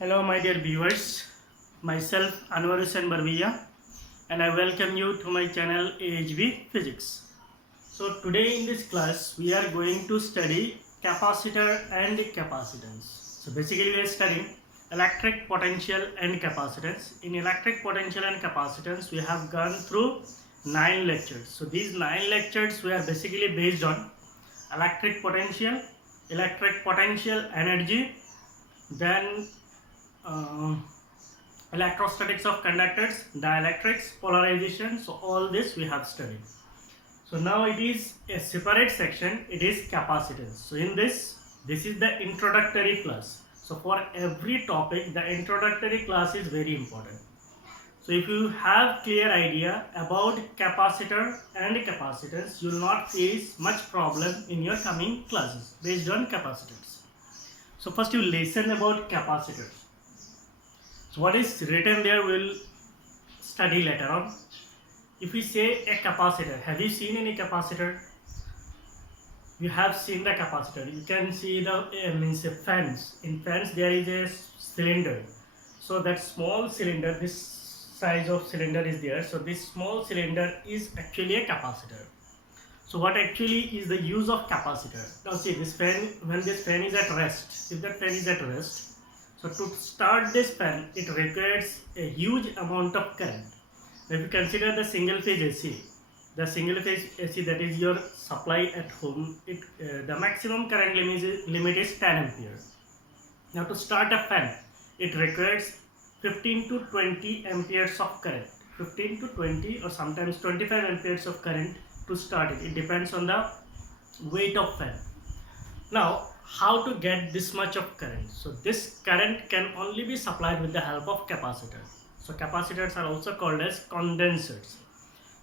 Hello, my dear viewers. Myself Anwar Hussain Barbiya, and I welcome you to my channel AHB Physics. So today in this class we are going to study capacitor and capacitance. So basically we are studying electric potential and capacitance. In electric potential and capacitance we have gone through 9 lectures. So these 9 lectures were basically based on electric potential energy, then electrostatics of conductors, dielectrics, polarization. So all this we have studied. So now it is a separate section, it is capacitance. So in this is the introductory class. So for every topic the introductory class is very important. So if you have clear idea about capacitor and capacitance, you will not face much problem in your coming classes based on capacitors. So first you listen about capacitors. So what is written there we'll study later on. If we say a capacitor, have you seen any capacitor? You have seen the capacitor. You can see the means fans. In fans there is a cylinder. So that small cylinder, this size of cylinder is there. So this small cylinder is actually a capacitor. So what actually is the use of capacitor? Now see this fan, when this fan is at rest, if that fan is at rest, so to start this fan, it requires a huge amount of current. Now if you consider the single phase AC, the single phase AC that is your supply at home, the maximum current limit is 10 amperes. Now to start a fan, it requires 15 to 20 amperes of current. 15 to 20 or sometimes 25 amperes of current to start it. It depends on the weight of fan. Now how to get this much of current? So this current can only be supplied with the help of capacitors. So capacitors are also called as condensers.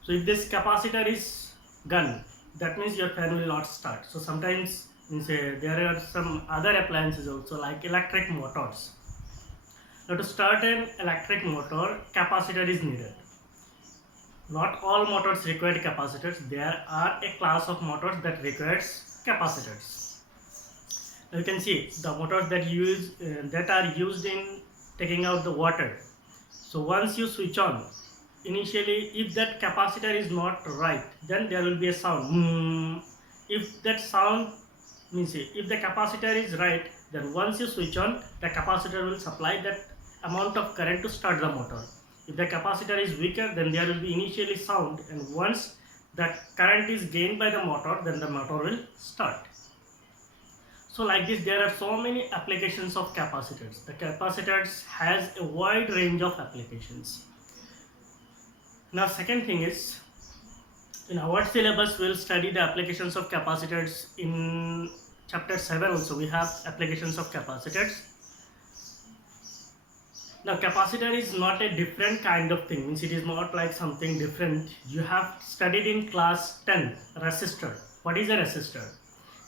So if this capacitor is gone, that means your fan will not start. So sometimes there are some other appliances also like electric motors. Now to start an electric motor, capacitor is needed. Not all motors require capacitors. There are a class of motors that requires capacitors. You can see the motors that are used in taking out the water. So once you switch on, initially if that capacitor is not right, then there will be a sound. If that sound if the capacitor is right, then once you switch on, the capacitor will supply that amount of current to start the motor. If the capacitor is weaker, then there will be initially sound, and once the current is gained by the motor, then the motor will start. So like this, there are so many applications of capacitors. The capacitors has a wide range of applications. Now second thing is, in our syllabus we'll study the applications of capacitors. In chapter 7 also we have applications of capacitors. Now capacitor is not a different kind of thing, means it is not like something different. You have studied in class 10 resistor. What is a resistor?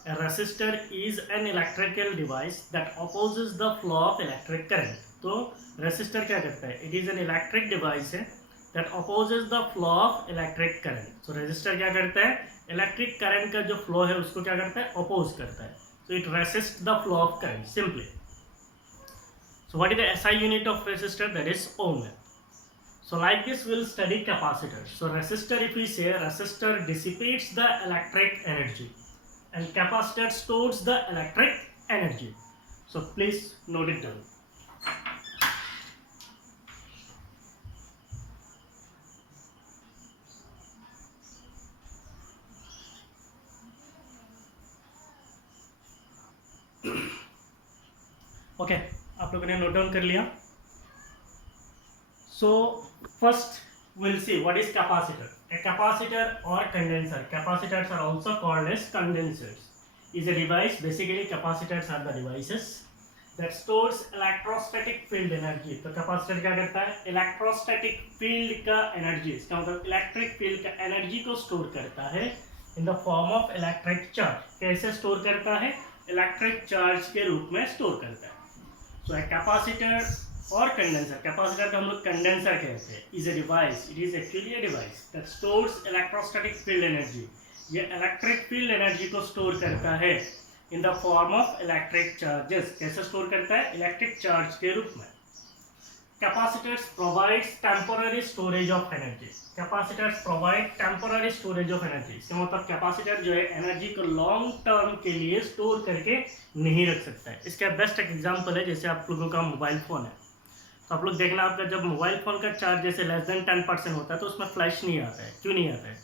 A resistor is an electrical device that opposes the flow of electric current. तो resistor क्या करता है? It is an electric device that opposes the flow of electric current. So resistor क्या करता है? Electric current का जो flow है उसको क्या करता है? Oppose करता है. So it resists the flow of current simply. So what is the SI unit of resistor? That is ohm. So like this we'll study capacitor. So resistor, if we say resistor dissipates the electric energy, and capacitor stores the electric energy. So please note it down. Okay, आप लोगों ने note down कर लिया. So first we'll see what is capacitor. A capacitor or condenser. Capacitors are also called as condensers. Is a device. Basically, capacitors are the devices that stores electrostatic field energy. तो capacitor क्या करता है? Electrostatic field का energy. इसका मतलब electric field का energy को store करता है in the form of electric charge. कैसे store करता है? Electric charge के रूप में store करता है. So a capacitor और कंडेंसर, कैपेसिटर का हम लोग कंडेंसर कहते हैं, is a device. It is actually a device that stores electrostatic field energy. ये इलेक्ट्रिक फील्ड एनर्जी को स्टोर करता है in the form of electric charges. कैसे स्टोर करता है? इलेक्ट्रिक चार्ज के रूप में। Capacitors provides temporary storage of energy. Capacitors provide temporary storage of energy. इसका मतलब कैपेसिटर जो है एनर्जी को लॉन्ग टर्म के लिए स्टोर करके नहीं रख सकता है। इसका बेस्ट एग्जांपल है जैसे आप लोगों का मोबाइल फ़ोन है, तो आप लोग देखना, आपका जब मोबाइल फ़ोन का चार्ज जैसे लेस देन 10% होता है तो उसमें फ्लैश नहीं आता है। क्यों नहीं आता है?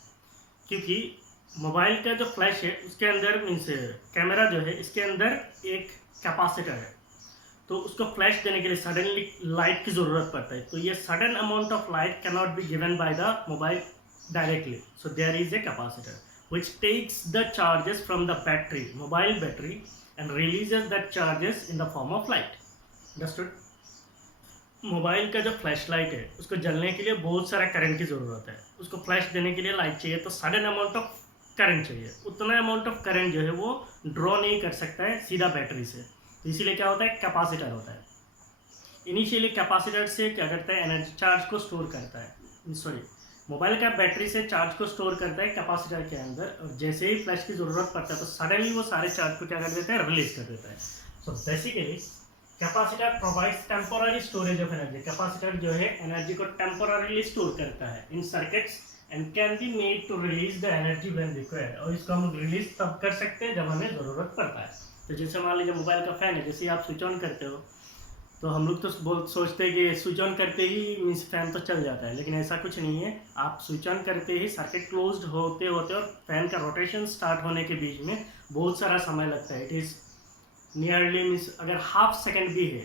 क्योंकि मोबाइल का जो फ्लैश है उसके अंदर मीन्स कैमरा जो है इसके अंदर एक कैपेसिटर है, तो उसको फ्लैश देने के लिए सडनली लाइट की ज़रूरत पड़ता है। तो ये sudden amount of light can not be given by the mobile directly, so there is a capacitor which takes the charges from the battery, mobile battery, and releases that charges in the form of light. Understood? Mobile का जो flash light है उसको जलने के लिए बहुत सारा current की ज़रूरत है, उसको फ्लैश देने के लिए लाइट चाहिए, तो सडन अमाउंट ऑफ करंट चाहिए। उतना अमाउंट ऑफ करंट जो है वो ड्रॉ नहीं कर सकता है सीधा बैटरी से, तो इसीलिए क्या होता है? कैपेसिटर होता है। इनिशियली कैपेसिटर से क्या करता है? एनर्जी चार्ज को स्टोर करता है, सॉरी मोबाइल का बैटरी से चार्ज को स्टोर करता है कैपेसिटर के अंदर, और जैसे ही फ्लैश की ज़रूरत पड़ता है तो सडनली वो सारे चार्ज को क्या कर देता है? रिलीज कर देता है। So basically capacitor provides temporary storage of energy. Capacitor जो है एनर्जी को टेम्पोररीली स्टोर करता है in circuits and can be made to release the energy when required. और इसको हम रिलीज तब कर सकते हैं जब हमें ज़रूरत पड़ता है। तो जैसे मान लीजिए मोबाइल का फैन है, जैसे आप स्विच ऑन करते हो तो हम लोग तो बहुत सोचते हैं कि स्विच ऑन करते ही मीन्स फैन तो चल जाता है, लेकिन ऐसा कुछ नहीं है। आप स्विच ऑन करते ही सर्किट क्लोज्ड होते होते और फैन का रोटेशन स्टार्ट होने के बीच में बहुत सारा समय लगता है। इट इज़ नियरली मीन्स अगर हाफ सेकेंड भी है,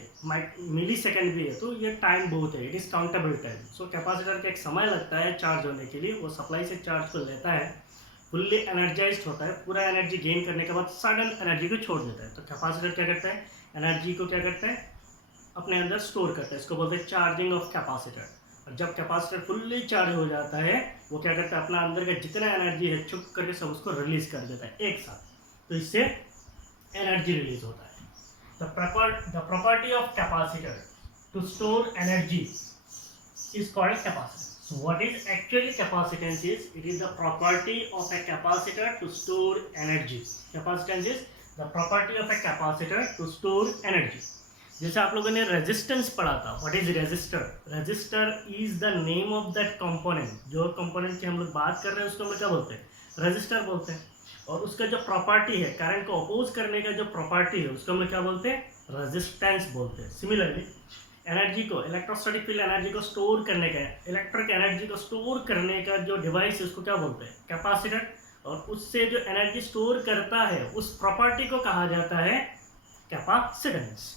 मिली सेकेंड भी है, तो ये टाइम बहुत है। It is countable time. So capacitor का एक समय लगता है चार्ज होने के लिए। वो सप्लाई से चार्ज को लेता है, फुल्ली एनर्जाइज्ड होता है, पूरा एनर्जी गेन करने के बाद सडन एनर्जी को छोड़ देता है। तो कैपेसिटर क्या करता है? एनर्जी को क्या करता है? अपने अंदर स्टोर करता है। इसको बोलते हैं चार्जिंग ऑफ कैपेसिटर। और जब कैपेसिटर फुल्ली चार्ज हो जाता है वो क्या करता है? अपना अंदर का जितना एनर्जी है चुप करके सब उसको रिलीज कर देता है एक साथ, तो इससे एनर्जी रिलीज होता है। The property of capacitor to store energy is called capacitance. So what is actually capacitance is, it is the property of a capacitor to store energy. Capacitance is the property of a capacitor to store energy. जैसे आप लोगों ने resistance पढ़ा था, what is resistor? Resistor is the name of that component. जो component की हम लोग बात कर रहे हैं उसको हम लोग क्या बोलते हैं? रेजिस्टर बोलते हैं। और उसका जो प्रॉपर्टी है, करंट को अपोज करने का जो प्रॉपर्टी है उसको हम लोग क्या बोलते हैं? रेजिस्टेंस बोलते हैं। सिमिलरली एनर्जी को, इलेक्ट्रोस्टैटिक फील्ड एनर्जी को स्टोर करने का, इलेक्ट्रिक एनर्जी को स्टोर करने का जो डिवाइस है उसको क्या बोलते हैं? कैपेसिटर। और उससे जो एनर्जी स्टोर करता है उस प्रॉपर्टी को कहा जाता है कैपेसिटेंस।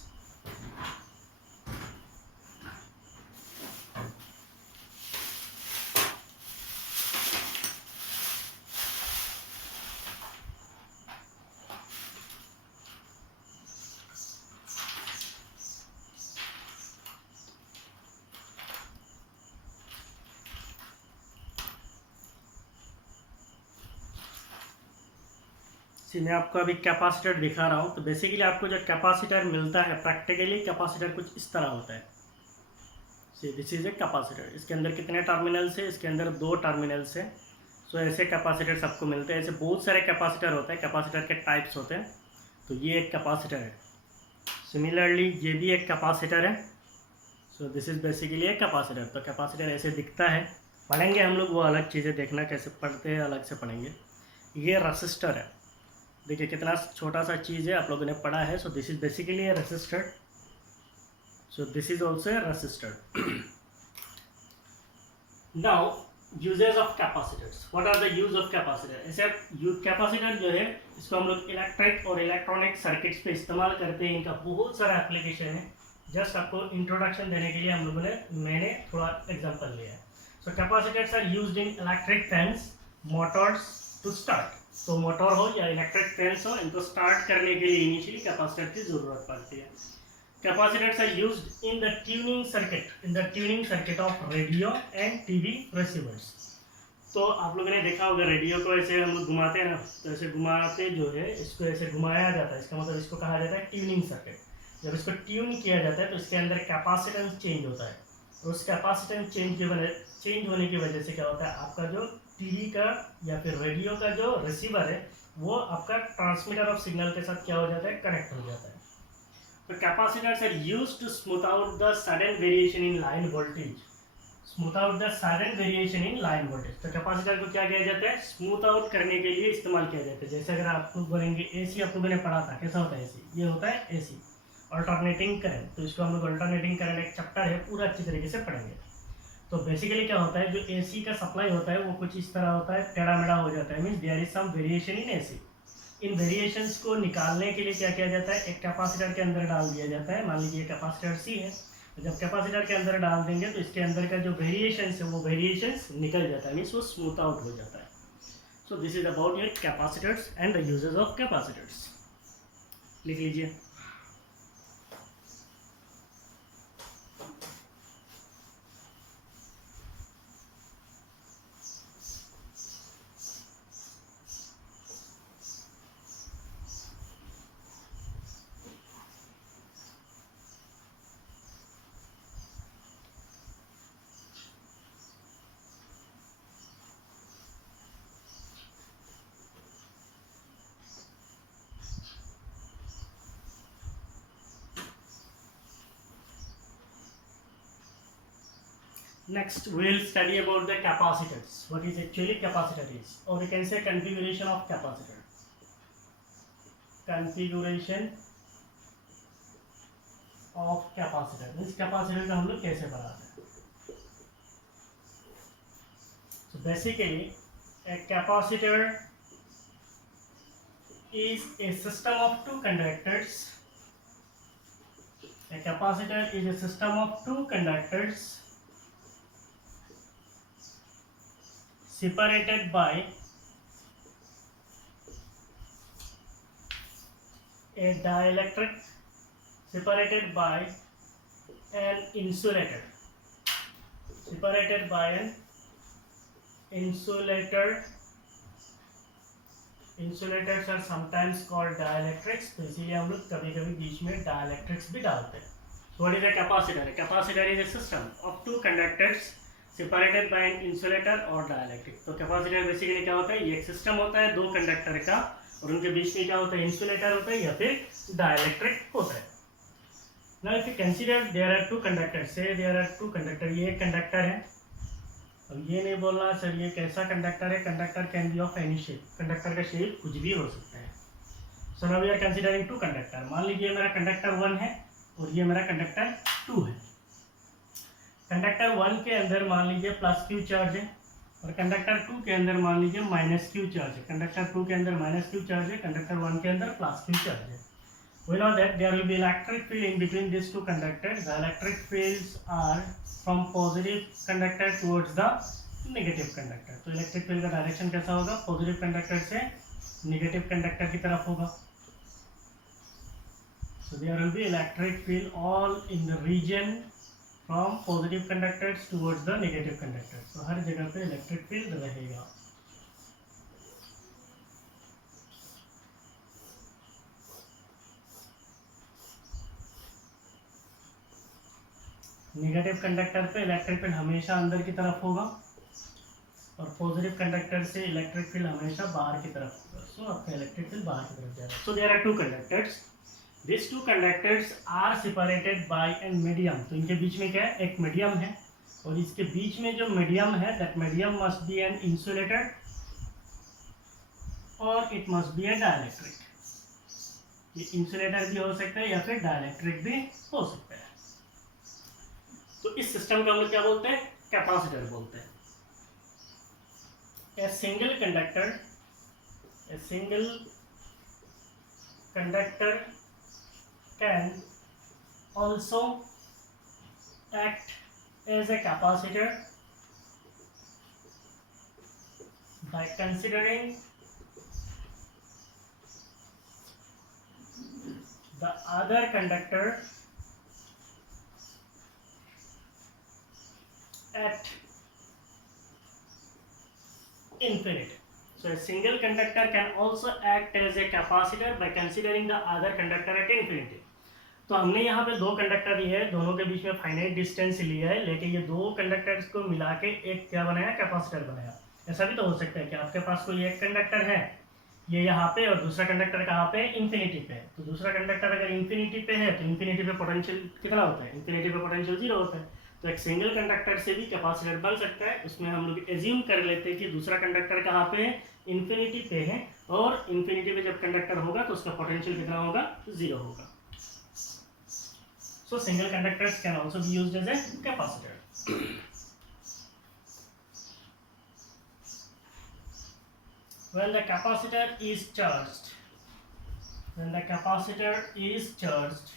मैं आपको अभी कैपेसिटर दिखा रहा हूँ। तो बेसिकली आपको जो कैपेसिटर मिलता है प्रैक्टिकली, कैपेसिटर कुछ इस तरह होता है। See this is a capacitor. इसके अंदर कितने टर्मिनल्स है? इसके अंदर 2 टर्मिनल्स है। सो ऐसे कैपेसिटर सबको मिलते हैं। ऐसे बहुत सारे कैपेसिटर होते हैं, कैपेसिटर के टाइप्स होते हैं। तो ये एक कैपेसिटर है। सिमिलरली ये भी एक कैपेसिटर है। सो दिस इज बेसिकली एक कैपेसिटर। तो कैपेसिटर ऐसे दिखता है। पढ़ेंगे हम लोग वो अलग चीज़ें, देखना कैसे पढ़ते हैं, अलग से पढ़ेंगे। ये रेसिस्टर है। देखिए कितना छोटा सा चीज़ है, आप लोगों ने पढ़ा है। So this is basically a resistor. So this is also a resistor. Now uses of capacitors. What are the use of capacitor? ऐसे कैपेसिटर जो है इसको हम लोग इलेक्ट्रिक और इलेक्ट्रॉनिक सर्किट्स पे इस्तेमाल करते हैं। इनका बहुत सारा एप्लीकेशन है। जस्ट आपको इंट्रोडक्शन देने के लिए मैंने थोड़ा एग्जांपल लिया है। So capacitors are used in electric fans, motors to start. तो मोटर हो या इलेक्ट्रिक फैंस हो, इनको स्टार्ट करने के लिए इनिशियली कैपेसिटर की ज़रूरत पड़ती है। Capacitors are used in the tuning circuit of radio and TV receivers. तो आप लोगों ने देखा होगा रेडियो को ऐसे हम लोग घुमाते हैं ना, तो ऐसे घुमाते जो है इसको ऐसे घुमाया जाता है। इसका मतलब इसको कहा जाता है ट्यूनिंग सर्किट। जब इसको ट्यून किया जाता है तो इसके अंदर कैपेसिटेंस चेंज होता है। और उस कैपेसिटेंस चेंज होने की वजह से क्या होता है, आपका जो टीवी का या फिर रेडियो का जो रिसीवर है वो आपका ट्रांसमीटर ऑफ सिग्नल के साथ क्या हो जाता है, कनेक्ट हो जाता है। तो capacitors are used to smooth out the sudden variation in line voltage, smooth out the sudden variation in line voltage. तो कैपेसिटर को क्या किया जाता है, स्मूथ आउट करने के लिए इस्तेमाल किया जाता है। जैसे अगर आप लोग बोलेंगे एसी, आप लोगों ने पढ़ा था कैसा होता है एसी, ये होता है एसी अल्टरनेटिंग करंट। तो इसको हम लोग अल्टरनेटिंग करंट एक चैप्टर है, पूरा अच्छी तरीके से पढ़ेंगे। तो बेसिकली क्या होता है, जो एसी का सप्लाई होता है वो कुछ इस तरह होता है, टेढ़ा मेढ़ा हो जाता है, means there is some variation in AC. इन वेरिएशंस को निकालने के लिए क्या किया जाता है, एक कैपेसिटर के अंदर डाल दिया जाता है। मान लीजिए कैपेसिटर सी है, तो जब कैपेसिटर के अंदर डाल देंगे तो इसके अंदर का जो वेरिएशंस है वो वेरिएशंस निकल जाता है, मींस वो स्मूथ आउट हो जाता है। So this is about your capacitors and the uses of capacitors. लिख लीजिए। Next, we will study about the capacitors. What is actually capacitor is, or we can say configuration of capacitor. Configuration of capacitor means capacitor का हम लोग कैसे बनाते हैं. So basically, a capacitor is a system of two conductors. A capacitor is a system of two conductors separated by a dielectric, separated by an insulator, separated by an insulator. Insulators are sometimes called dielectrics, तो इसीलिए हम लोग कभी कभी बीच में dielectrics भी डालते हैं. So what is a capacitor? A capacitor is a system of two conductors separated by an insulator or dielectric. तो कैपेसिटर बेसिकली क्या होता है, ये एक सिस्टम होता है दो कंडक्टर का, और उनके बीच में क्या होता है, इंसुलेटर होता है या फिर डाइलेक्ट्रिक होता है. Now if you consider there are two conductors, say there are two conductor, ये एक कंडक्टर है. अब ये नहीं बोलना सर ये कैसा कंडक्टर है, conductor can be of any shape, conductor का शेप कुछ भी हो सकता है. So now we are considering two conductor. मान लीजिए मेरा कंडक्टर 1 है और ये मेरा कंडक्टर 2 है. कंडक्टर 1 के अंदर मान लीजिए प्लस क्यू चार्ज है और कंडक्टर 2 के अंदर मान लीजिए माइनस क्यू चार्ज है. कंडक्टर 2 के अंदर माइनस क्यू चार्ज है, कंडक्टर 1 के अंदर प्लस क्यू चार्ज है. We know that there will be electric field in between these two conductors. The electric fields are from positive conductor towards the negative conductor. तो electric field का direction कैसा होगा, positive conductor से negative conductor की तरफ होगा. So there will be electric field all in the region from positive conductors towards the negative conductors. तो हर जगह पे इलेक्ट्रिक फील्ड रहेगा. नेगेटिव कंडक्टर पे इलेक्ट्रिक फील्ड हमेशा अंदर की तरफ होगा और पॉजिटिव कंडक्टर से इलेक्ट्रिक फील्ड हमेशा बाहर की तरफ होगा. सो आपका इलेक्ट्रिक फील्ड बाहर की तरफ जाएगा. So there are two conductors. These two conductors are separated by a medium. तो इनके बीच में क्या है, एक मीडियम है और इसके बीच में जो मीडियम है that medium must be an insulator or it must be a dielectric. ये इंसुलेटर भी हो सकता है या फिर डाइलेक्ट्रिक भी हो सकता है. तो इस सिस्टम को हम लोग क्या बोलते हैं, कैपेसिटर बोलते हैं. A single conductor can also act as a capacitor by considering the other conductor at infinity. So a single conductor can also act as a capacitor by considering the other conductor at infinity. तो हमने यहाँ पे दो conductor लिए है, दोनों के बीच में फाइनाइट डिस्टेंस लिया है, लेकिन ये दो कंडक्टर्स को मिला के एक क्या बनाया, कैपेसिटर बनाया. ऐसा भी तो हो सकता है कि आपके पास कोई एक कंडक्टर है, ये यहाँ पे, और दूसरा कंडक्टर कहाँ पे, इन्फिनिटी पे। तो दूसरा कंडक्टर अगर इन्फिनिटी पे है तो इन्फिनिटी पे पोटेंशियल कितना होता है, इन्फिनिटी पे पोटेंशियल 0 होता है। तो एक सिंगल कंडक्टर से भी कैपेसिटर बन सकता है। उसमें हम लोग एज्यूम कर लेते हैं कि दूसरा कंडक्टर कहाँ पे है, इन्फिनिटी पे है, और इन्फिनिटी पे जब कंडक्टर होगा तो उसका पोटेंशियल कितना होगा, 0 होगा। So single conductors can also be used as a capacitor. When the capacitor is charged, when the capacitor is charged,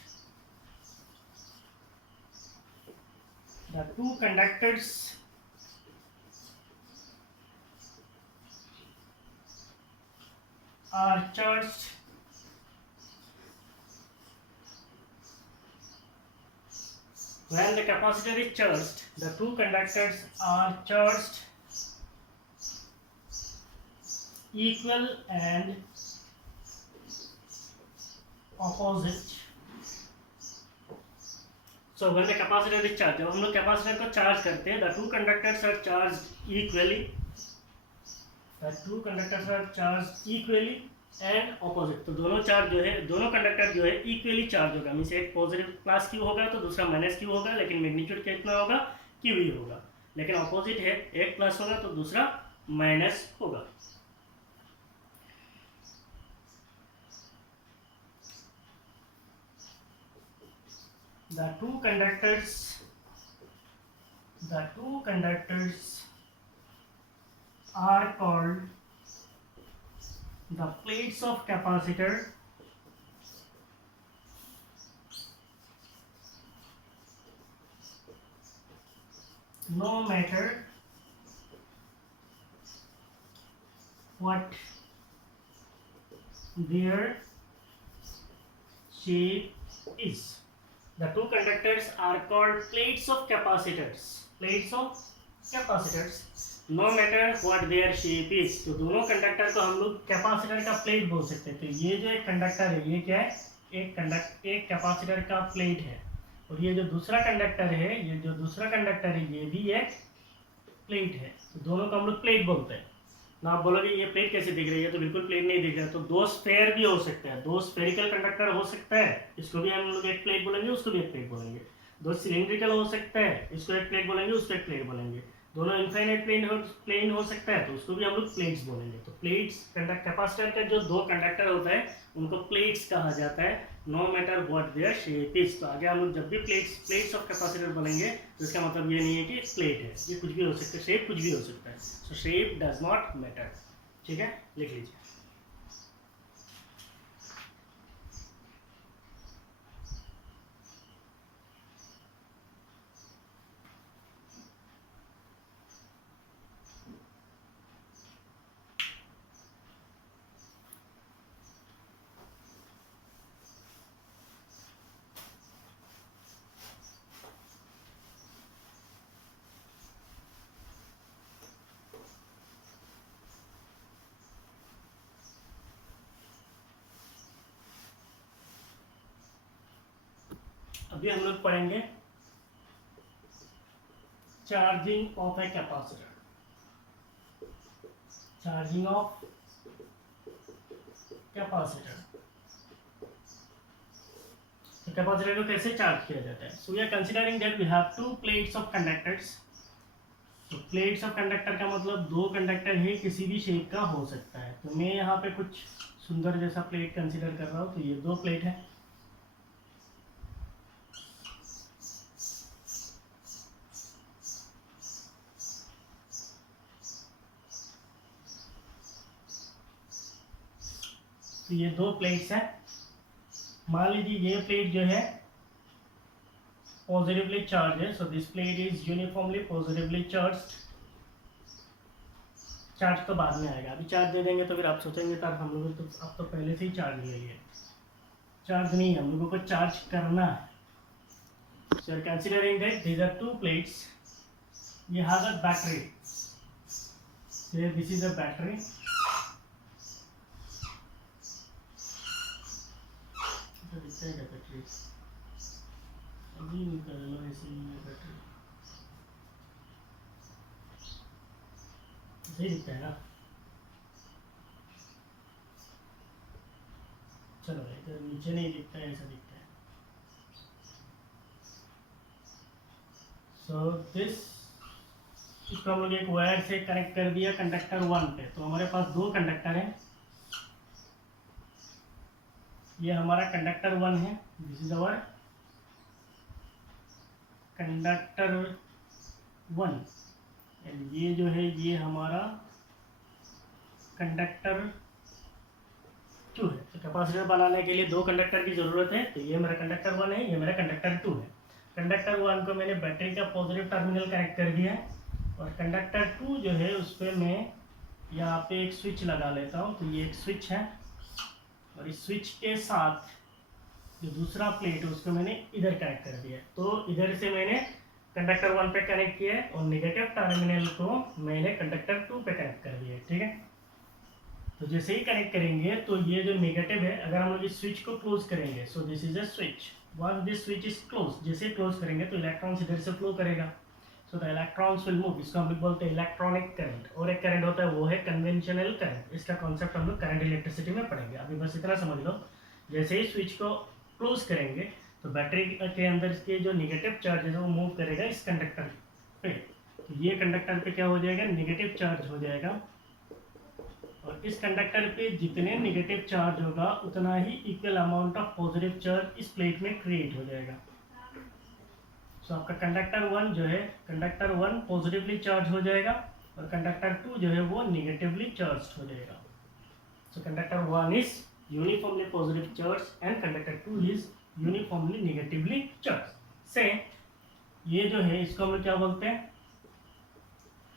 the two conductors are charged when the capacitor is charged, the two conductors are charged equal and opposite. So when the capacitor is charged, जब हम लोग capacitor को charge करते हैं, the two conductors are charged equally, the two conductors are charged equally and opposite. तो दोनों charge जो है, दोनों कंडक्टर जो है इक्वली चार्ज होगा। मीन्स एक पॉजिटिव प्लस क्यू होगा तो दूसरा माइनस क्यू होगा, लेकिन मैग्नीट्यूड कितना होगा, क्यू ही होगा। लेकिन ऑपोजिट है, एक प्लस होगा तो दूसरा माइनस होगा। The two conductors are called the plates of capacitor, no matter what their shape is. The two conductors are called plates of capacitors. Plates of capacitors, no matter what their shape is. तो दोनों conductor को हम लोग capacitor का plate बोल सकते हैं। तो ये जो एक कंडक्टर है, ये क्या है, एक कैपेसिटर का प्लेट है, और ये जो दूसरा कंडक्टर है, ये जो दूसरा कंडक्टर है, ये भी एक प्लेट है। तो दोनों को हम लोग प्लेट बोलते हैं ना। आप बोलोगे ये प्लेट कैसे दिख रही है, तो बिल्कुल प्लेट नहीं दिख रहा। तो दो स्फेयर भी हो सकते हैं, दो स्फेरिकल कंडक्टर हो सकता है, इसको भी हम लोग एक प्लेट बोलेंगे, उसको भी एक प्लेट बोलेंगे। दो सिलेंड्रिकल हो सकता है, इसको एक प्लेट बोलेंगे, उसको एक प्लेट बोलेंगे। दोनों इनफाइनाइट प्लेन हो सकता है, तो उसको भी हम लोग प्लेट्स बोलेंगे। तो प्लेट्स कैपेसिटर का जो दो कंडक्टर होता है उनको प्लेट्स कहा जाता है, no matter what their shape is. तो आगे हम लोग जब भी प्लेट्स ऑफ कैपेसिटर बोलेंगे तो इसका मतलब ये नहीं है कि प्लेट है, ये कुछ भी हो सकता है, शेप कुछ भी हो सकता है। So shape does not matter. ठीक है, लिख लीजिए। अभी हम लोग पढ़ेंगे charging of a capacitor. Charging of capacitor, तो कैपेसिटर को कैसे चार्ज किया जाता है। So we are considering that we have two plates of conductors. तो प्लेट्स ऑफ कंडक्टर का मतलब दो कंडक्टर है, किसी भी शेप का हो सकता है। तो मैं यहाँ पे कुछ सुंदर जैसा प्लेट कंसीडर कर रहा हूँ। तो ये दो प्लेट है, तो ये दो प्लेट्स हैं। मान लीजिए ये प्लेट जो है पॉजिटिवली चार्ज है, so this plate is uniformly positively charged. Charge तो बाद में आएगा, अभी चार्ज दे देंगे तो फिर आप सोचेंगे सर हम लोगों तो अब तो पहले से ही चार्ज ले लिए। चार्ज नहीं, हम लोगों को चार्ज करना है। So considering that these are two plates, ये has a battery, say this is a battery, तो दिखता है बैटरी अभी निकल लो ऐसे ही है बैटरी, सही दिखता है ना। चलो इधर नीचे नहीं दिखता है, ऐसा दिखता है। सो दिस, इसको हम लोग एक वायर से कनेक्ट कर दिया कंडक्टर 1 पे। तो हमारे पास दो कंडक्टर हैं, ये हमारा कंडक्टर 1 है, this is our conductor 1, and ये जो है ये हमारा कंडक्टर 2 है। तो कैपेसिटर बनाने के लिए दो कंडक्टर की ज़रूरत है। तो ये मेरा कंडक्टर 1 है, ये मेरा कंडक्टर 2 है। कंडक्टर 1 को मैंने बैटरी का पॉजिटिव टर्मिनल कनेक्ट कर दिया है, और कंडक्टर 2 जो है उस पर मैं यहाँ पे एक स्विच लगा लेता हूँ। तो ये एक स्विच है, और इस स्विच के साथ जो दूसरा प्लेट है उसको मैंने इधर कनेक्ट कर दिया। तो इधर से मैंने कंडक्टर 1 पे कनेक्ट किया है, और नेगेटिव टर्मिनल को मैंने कंडक्टर 2 पे कनेक्ट कर दिया है, ठीक है। तो जैसे ही कनेक्ट करेंगे तो ये जो नेगेटिव है, अगर हम लोग इस स्विच को क्लोज करेंगे, so this is a switch, once this switch is close, जैसे क्लोज करेंगे तो इलेक्ट्रॉन्स इधर से फ्लो करेगा, so the electrons will move. इसको हम लोग बोलते हैं इलेक्ट्रॉनिक करंट। और एक करंट होता है वो है कन्वेंशनल करंट। इसका कॉन्सेप्ट हम लोग करंट इलेक्ट्रिसिटी में पढ़ेंगे। अभी बस इतना समझ लो, जैसे ही स्विच को क्लोज करेंगे तो बैटरी के अंदर के जो निगेटिव चार्ज है वो मूव करेगा इस कंडक्टर पे। तो ये कंडक्टर पे क्या हो जाएगा, निगेटिव चार्ज हो जाएगा, और इस कंडक्टर पे जितने निगेटिव चार्ज होगा उतना ही equal amount of positive charge इस प्लेट में क्रिएट हो जाएगा। सो आपका कंडक्टर 1 जो है, कंडक्टर 1 पॉजिटिवली चार्ज हो जाएगा, और कंडक्टर 2 जो है वो निगेटिवली चार्ज हो जाएगा। So conductor 1 is uniformly positive charge and conductor 2 is uniformly negatively charge. So ये जो है इसको हम लोग क्या बोलते हैं,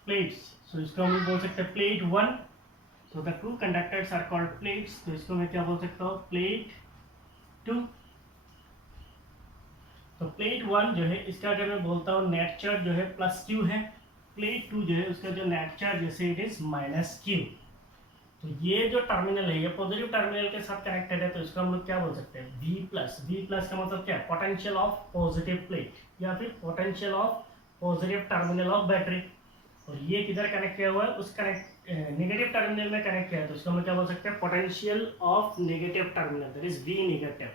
प्लेट्स। सो इसको हम लोग बोल सकते हैं plate 1। So the two conductors are called plates. तो इसको मैं क्या बोल सकता हूँ, प्लेट 2। तो प्लेट 1 जो है इसका अगर मैं बोलता हूँ नेट चार्ज जो है +q है, प्लेट 2 जो है उसका जो नेट चार्ज जैसे इट इज -q। तो ये जो टर्मिनल है ये पॉजिटिव टर्मिनल के साथ कनेक्टेड है, तो इसको हम लोग क्या बोल सकते हैं, V+। V+ का मतलब क्या है, पोटेंशियल ऑफ पॉजिटिव प्लेट, या फिर potential of positive terminal of battery. और ये किधर कनेक्ट किया हुआ है, उस नेगेटिव टर्मिनल में कनेक्ट किया है। तो इसको हम क्या बोल सकते हैं, potential of negative terminal, that is V negative.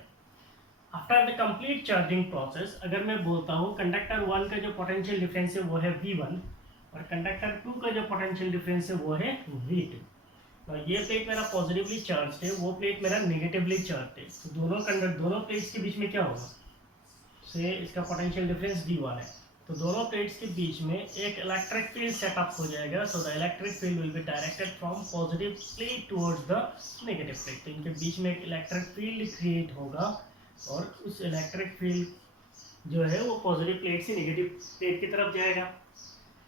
After the complete charging process, अगर मैं बोलता हूँ कंडक्टर 1 का जो पोटेंशियल डिफरेंस है वो है V1, और कंडक्टर 2 का जो पोटेंशियल डिफरेंस है वो है V2। तो ये प्लेट मेरा पॉजिटिवली चार्ज है, वो प्लेट मेरा नेगेटिवली चार्ज है। तो दोनों प्लेट्स के बीच में क्या होगा, से इसका पोटेंशियल डिफरेंस V1 है। तो दोनों प्लेट्स के बीच में एक इलेक्ट्रिक फील्ड सेटअप हो जाएगा। So the electric field will be directed from positive plate towards the negative plate. तो इनके बीच में एक इलेक्ट्रिक फील्ड क्रिएट होगा, और उस इलेक्ट्रिक फील्ड जो है वो पॉजिटिव प्लेट से नेगेटिव प्लेट की तरफ जाएगा।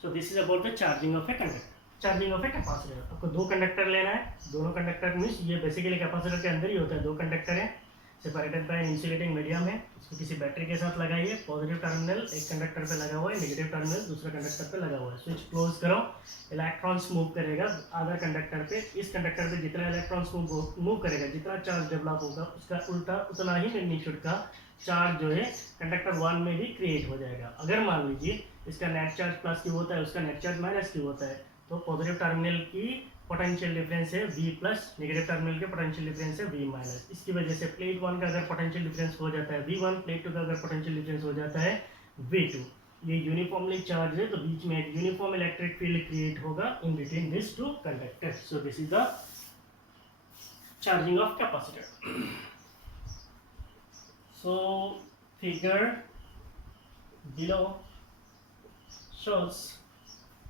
सो this is about the charging of a conductor, charging of a capacitor. आपको दो कंडक्टर लेना है, दोनों कंडक्टर मीन्स ये बेसिकली कैपेसिटर के अंदर ही होता है। दो कंडक्टर है सेपरेटेड बाय इंसुलेटिंग मीडियम है, इसको किसी बैटरी के साथ लगाइए। पॉजिटिव टर्मिनल एक कंडक्टर पे लगा हुआ है, नेगेटिव टर्मिनल दूसरा कंडक्टर पे लगा हुआ है। स्विच क्लोज करो, इलेक्ट्रॉन्स मूव करेगा अदर कंडक्टर पे। इस कंडक्टर पे जितना इलेक्ट्रॉन्स मूव करेगा, जितना चार्ज डेवलप होगा उसका उल्टा उतना ही मैग्नीट्यूड का चार्ज जो है कंडक्टर 1 में भी क्रिएट हो जाएगा। अगर मान लीजिए इसका नेट चार्ज +q होता है, उसका नेट चार्ज -q होता है, तो पॉजिटिव टर्मिनल की पोटेंशियल डिफरेंस है V+, नेगेटिव टर्मिनल के पोटेंशियल डिफरेंस है V-। इसकी वजह से प्लेट 1 का अगर पोटेंशियल डिफरेंस हो जाता है V1, प्लेट 2 का अगर पोटेंशियल डिफरेंस हो जाता है V2, ये यूनिफॉर्मली चार्ज है, तो बीच में एक यूनिफॉर्म इलेक्ट्रिक फील्ड क्रिएट होगा in between this two conductors. So this is the charging of capacitor. So figure below shows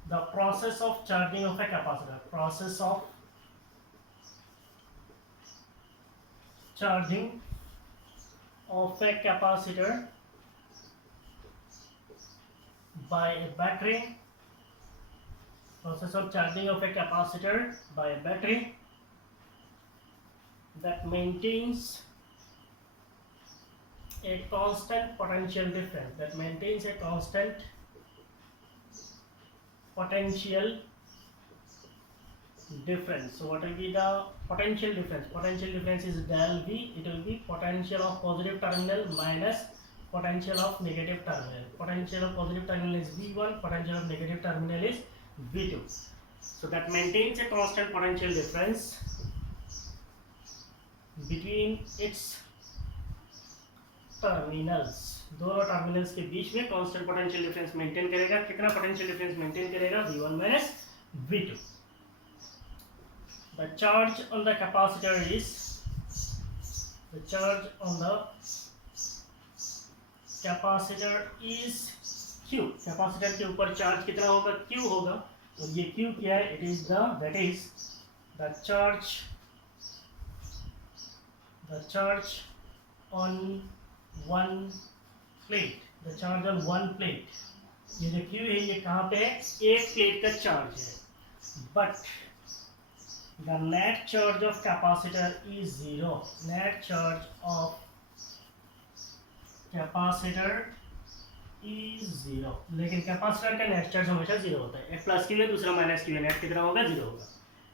the process of charging of a capacitor. Process of charging of a capacitor by a battery. Process of charging of a capacitor by a battery that maintains a constant potential difference. That maintains a constant potential difference. So what will be the potential difference? Potential difference is del V. It will be potential of positive terminal minus potential of negative terminal. Potential of positive terminal is V1, potential of negative terminal is V2. So that maintains a constant potential difference between its terminals, दोनों terminals के बीच में constant potential difference maintain करेगा। कितना potential difference maintain करेगा? V1 minus V2। The charge on the capacitor is Q। Capacitor के ऊपर charge कितना होगा? Q होगा। तो ये Q क्या है? that is the charge on one plate। the charge on one plate। ये जो Q है ये कहाँ पे है? एक प्लेट का चार्ज है। but the net charge of capacitor is 0। net charge of capacitor is 0। लेकिन कैपेसिटर का नेट चार्ज हमेशा 0 होता है। एक प्लस क्यू है, दूसरा माइनस क्यू है, नेट कितना होगा? 0 होगा।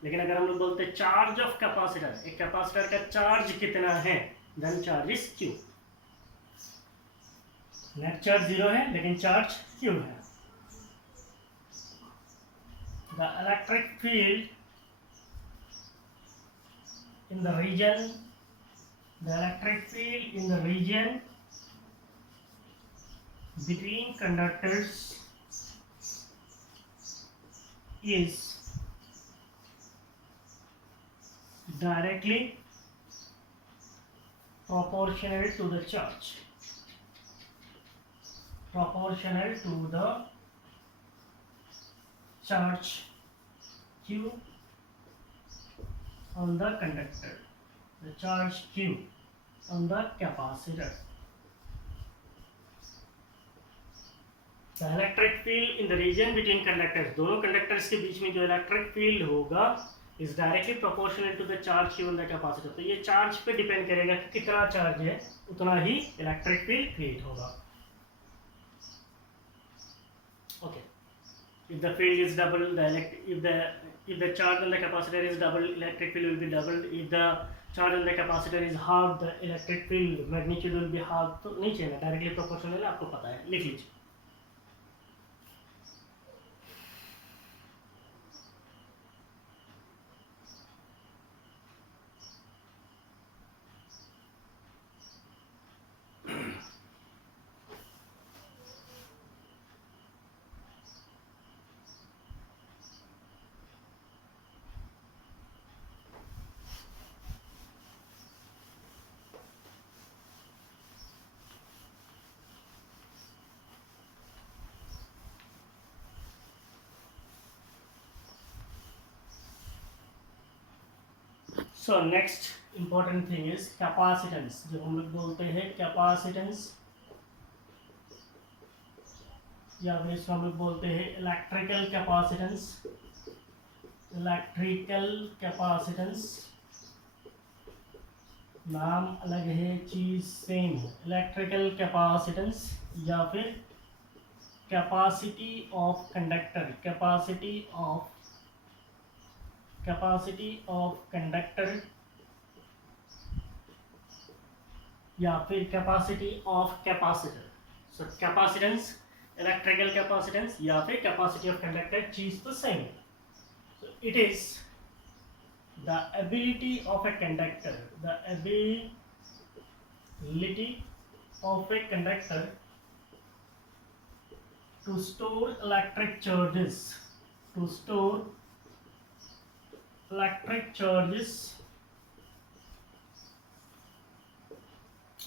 लेकिन अगर हम लोग बोलते हैं चार्ज ऑफ कैपेसिटर, एक कैपेसिटर का चार्ज कितना है, then charge is Q. Net charge 0 है लेकिन चार्ज क्यू है। The electric field in the region between conductors is directly proportional to the charge, Q on the conductor, the charge Q on the capacitor। The electric field in the region between conductors, दोनों conductors के बीच में जो electric field होगा is directly proportional to the charge Q on the capacitor। तो ये charge पे depend करेगा कि कितना चार्ज है उतना ही इलेक्ट्रिक फील्ड क्रिएट होगा। Okay, if the field is double, if the charge on the capacitor is double, electric field will be doubled। if the charge on the capacitor is half, the electric field magnitude will be half। तो नहीं चाहिए, directly proportional है, आपको पता है, लिख लीजिए। So next important thing is capacitance. जब हम लोग बोलते हैं कैपेसिटेंस या फिर इसको हम लोग बोलते हैं इलेक्ट्रिकल कैपेसिटेंस, नाम अलग है, चीज सेम है। इलेक्ट्रिकल कैपेसिटेंस या फिर capacity of conductor, capacity of conductor या फिर capacity of capacitor. So capacitance, electrical capacitance या फिर कैपेसिटी ऑफ कंडक्टर, चीज तो सेम है। So it is the ability of a conductor, to store electric charges,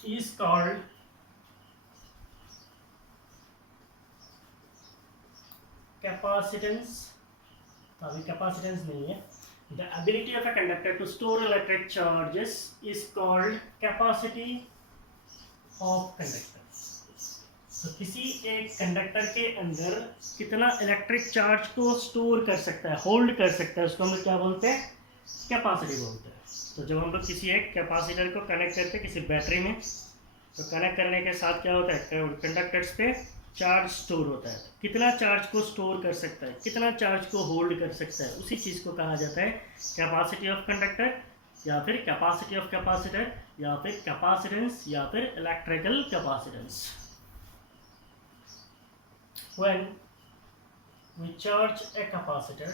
is called capacitance। अभी capacitance नहीं है। The ability of a conductor to store electric charges is called capacity of conductor। तो किसी एक conductor के अंदर कितना electric charge को स्टोर कर सकता है, होल्ड कर सकता है, उसको हम लोग क्या बोलते हैं? कैपेसिटी बोलते हैं। तो जब हम लोग किसी एक कैपेसिटर को कनेक्ट करते हैं किसी बैटरी में, तो कनेक्ट करने के साथ क्या होता है? कंडक्टर्स पे चार्ज स्टोर होता है। कितना चार्ज को स्टोर कर सकता है, कितना चार्ज को होल्ड कर सकता है, उसी चीज़ को कहा जाता है कैपेसिटी ऑफ कंडक्टर या फिर कैपेसिटी ऑफ कैपेसिटर या फिर कैपेसिटेंस या फिर electrical capacitance. When we charge a capacitor,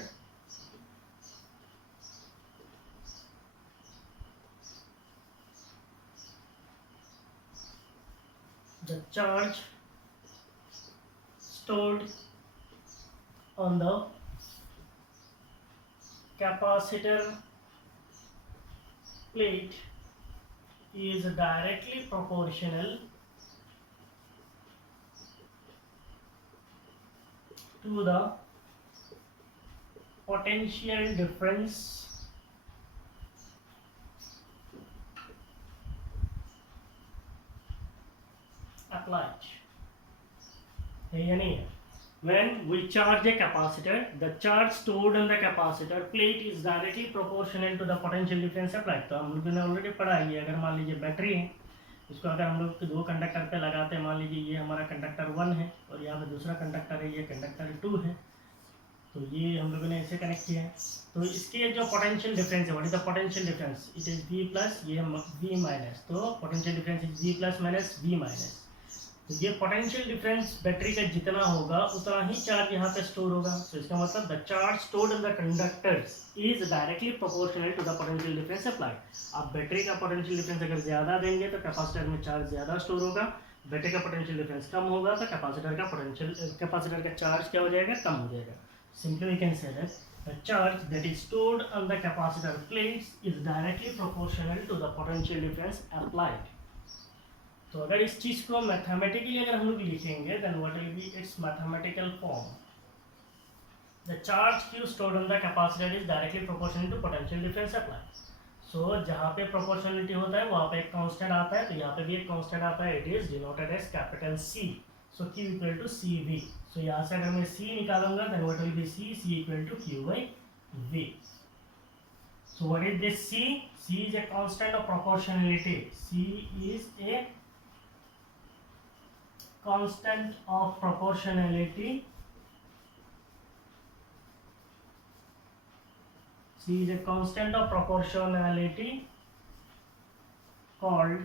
the charge stored on the capacitor plate is directly proportional to the potential difference applied. है या नहीं है? When we charge a capacitor, the charge stored on the capacitor plate is directly proportional to the potential difference applied. तो हम लोगों ने already पढ़ा है, अगर मान लीजिए बैटरी है, इसको अगर हम लोग दो कंडक्टर पे लगाते हैं, मान लीजिए ये हमारा कंडक्टर 1 है और यहाँ पे दूसरा कंडक्टर है, ये कंडक्टर 2 है, तो ये हम लोगों ने ऐसे कनेक्ट किया है, तो इसके जो पोटेंशियल डिफरेंस है, what is the potential difference? It is V plus, ये V माइनस, तो potential difference is V plus minus V minus. तो ये पोटेंशियल डिफरेंस बैटरी का जितना होगा उतना ही चार्ज यहाँ पे स्टोर होगा। तो इसका मतलब the charge stored in the conductors is directly proportional to the potential difference applied. आप बैटरी का पोटेंशियल डिफरेंस अगर ज्यादा देंगे तो कैपेसिटर में चार्ज ज्यादा स्टोर होगा, बैटरी का पोटेंशियल डिफरेंस कम होगा तो कैपेसिटर का चार्ज क्या हो जाएगा? कम हो जाएगा। Simply we can say that the charge that is stored on the capacitor plates is directly proportional to the potential difference applied. तो अगर इस चीज को मैथमेटिकली अगर हम लोग लिखेंगे then what will be its mathematical form? The charge Q stored on the capacitor is directly proportional to potential difference applied. So जहाँ पे proportionality होता है वहाँ पे एक constant आता है, तो यहाँ पे भी एक constant आता है, it is denoted as capital C. So Q equal to CV. So यहाँ से अगर मैं C निकालूंगा then what will be C? C equal to Q by V. So what is this C? C is a constant of proportionality. C is a constant of proportionality. C is a constant of proportionality called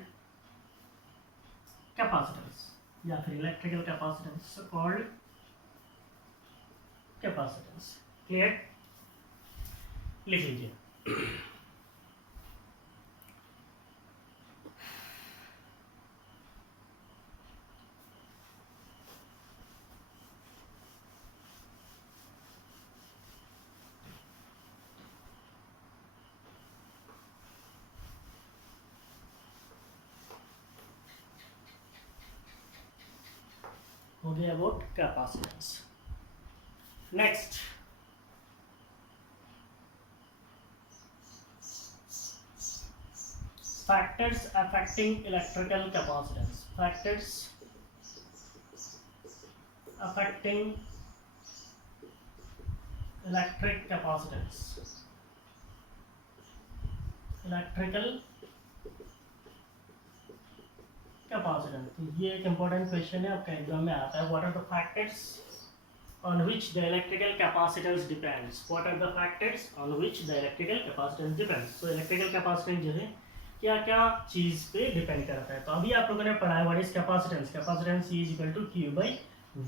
capacitance या फिर electrical capacitance called capacitance. Clear? लिख लीजिए। हो गया about capacitance. Next factors affecting electrical capacitance. Factors affecting electric capacitance. Electrical capacitance, तो ये एक important question है, आपका एग्जाम में आता है। What are the factors on which the electrical capacitance depends? What are the factors on which the electrical capacitance depends? तो electrical capacitance जो है क्या क्या चीज पे डिपेंड करता है। तो अभी आप लोगों ने पढ़ा है what is capacitance. Capacitance is equal to Q by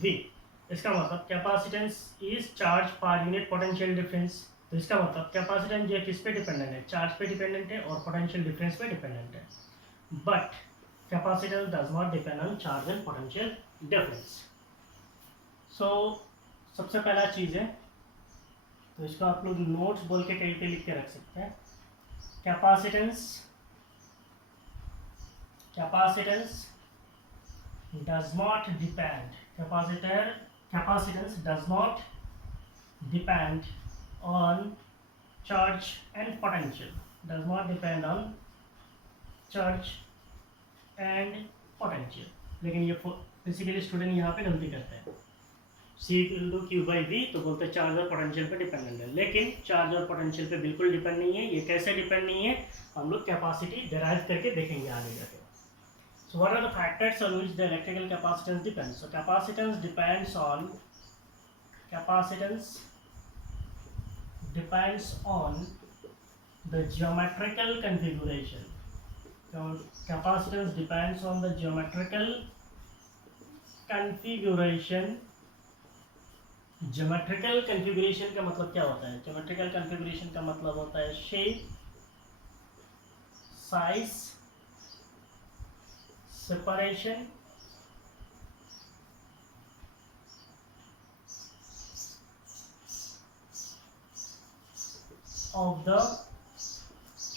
V। इसका मतलब capacitance is charge per unit potential difference. तो इसका मतलब कैपेसिटेंस जो है किस पे डिपेंडेंट है? चार्ज पे डिपेंडेंट है और पोटेंशियल डिफरेंस पे डिपेंडेंट है। But capacitance does not depend on charge and potential difference. So सबसे पहला चीज है, तो इसको आप लोग नोट्स बोल के कहीं पे लिख के रख सकते हैं। Capacitance does not depend, capacitance does not depend on charge and potential, does not depend on charge and potential. लेकिन ये बेसिकली स्टूडेंट यहाँ पे गलती करते हैं। C equal to Q by V तो बोलते हैं चार्ज और पोटेंशियल पे डिपेंडेंट है, लेकिन चार्ज और पोटेंशियल पे बिल्कुल डिपेंड नहीं है। ये कैसे डिपेंड नहीं है हम लोग कैपेसिटी डिराइव करके देखेंगे आगे जाके। So what are the factors on which the electrical capacitance depends? So capacitance depends on the geometrical configuration. Capacitance depends on the geometrical configuration। geometrical configuration का मतलब क्या होता है? geometrical configuration का मतलब होता है shape, size, separation of the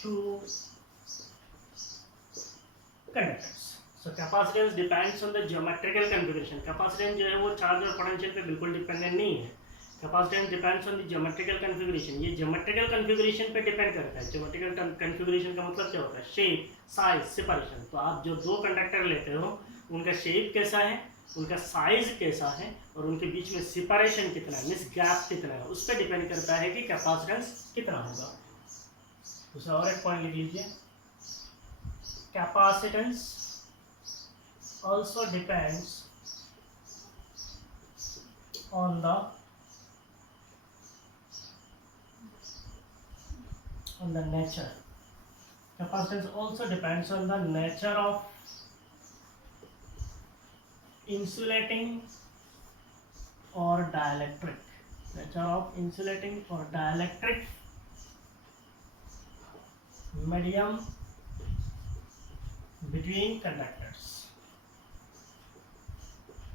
two conductors. So capacitance depends on the geometrical configuration. Capacitance जो है वो चार्ज और पोटेंशियल पे बिल्कुल डिपेंडेंट नहीं है. Capacitance depends on the geometrical configuration. ये geometrical configuration पे डिपेंड करता है. Geometrical configuration का मतलब क्या होता है? Shape, size, separation. तो आप जो दो कंडक्टर लेते हो उनका शेप कैसा है, उनका साइज कैसा है और उनके बीच में सेपरेशन कितना है, मींस गैप कितना है, उस पर डिपेंड करता है कि कैपेसिटेंस कितना होगा. दूसरा और एक पॉइंट लिख लीजिए. Capacitance also depends on the nature. Capacitance also depends on the nature of insulating or dielectric. Nature of insulating or dielectric medium between conductors.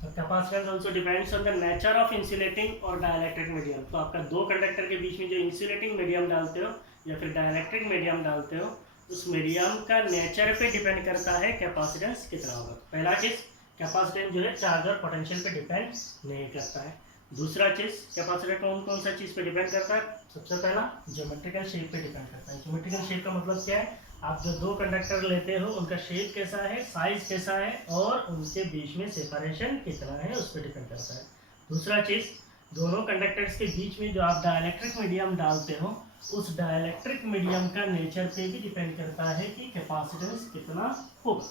तो capacitance also depends on the nature of insulating और dielectric medium. तो आपका दो conductor के बीच में जो insulating medium डालते हो या फिर डाइलेक्ट्रिक मीडियम डालते हो, उस मीडियम का नेचर पे डिपेंड करता है कैपेसिटेंस कितना होगा. तो पहला चीज़, कैपेसिटेंस जो है चार्ज और पोटेंशियल पे डिपेंड नहीं करता है. दूसरा चीज़, कैपेसिटर कौन सा चीज़ पे डिपेंड करता है? सबसे पहला ज्योमेट्रिकल शेप पे डिपेंड करता है. ज्योमेट्रिकल शेप का मतलब क्या है? आप जो दो कंडक्टर लेते हो उनका शेप कैसा है, साइज कैसा है और उनके बीच में सेपरेशन कितना है, उस पर डिपेंड करता है. दूसरा चीज़, दोनों कंडक्टर्स के बीच में जो आप डाइलेक्ट्रिक मीडियम डालते हो उस डाइलेक्ट्रिक मीडियम का नेचर पे भी डिपेंड करता है कि कैपेसिटेंस कितना होगा.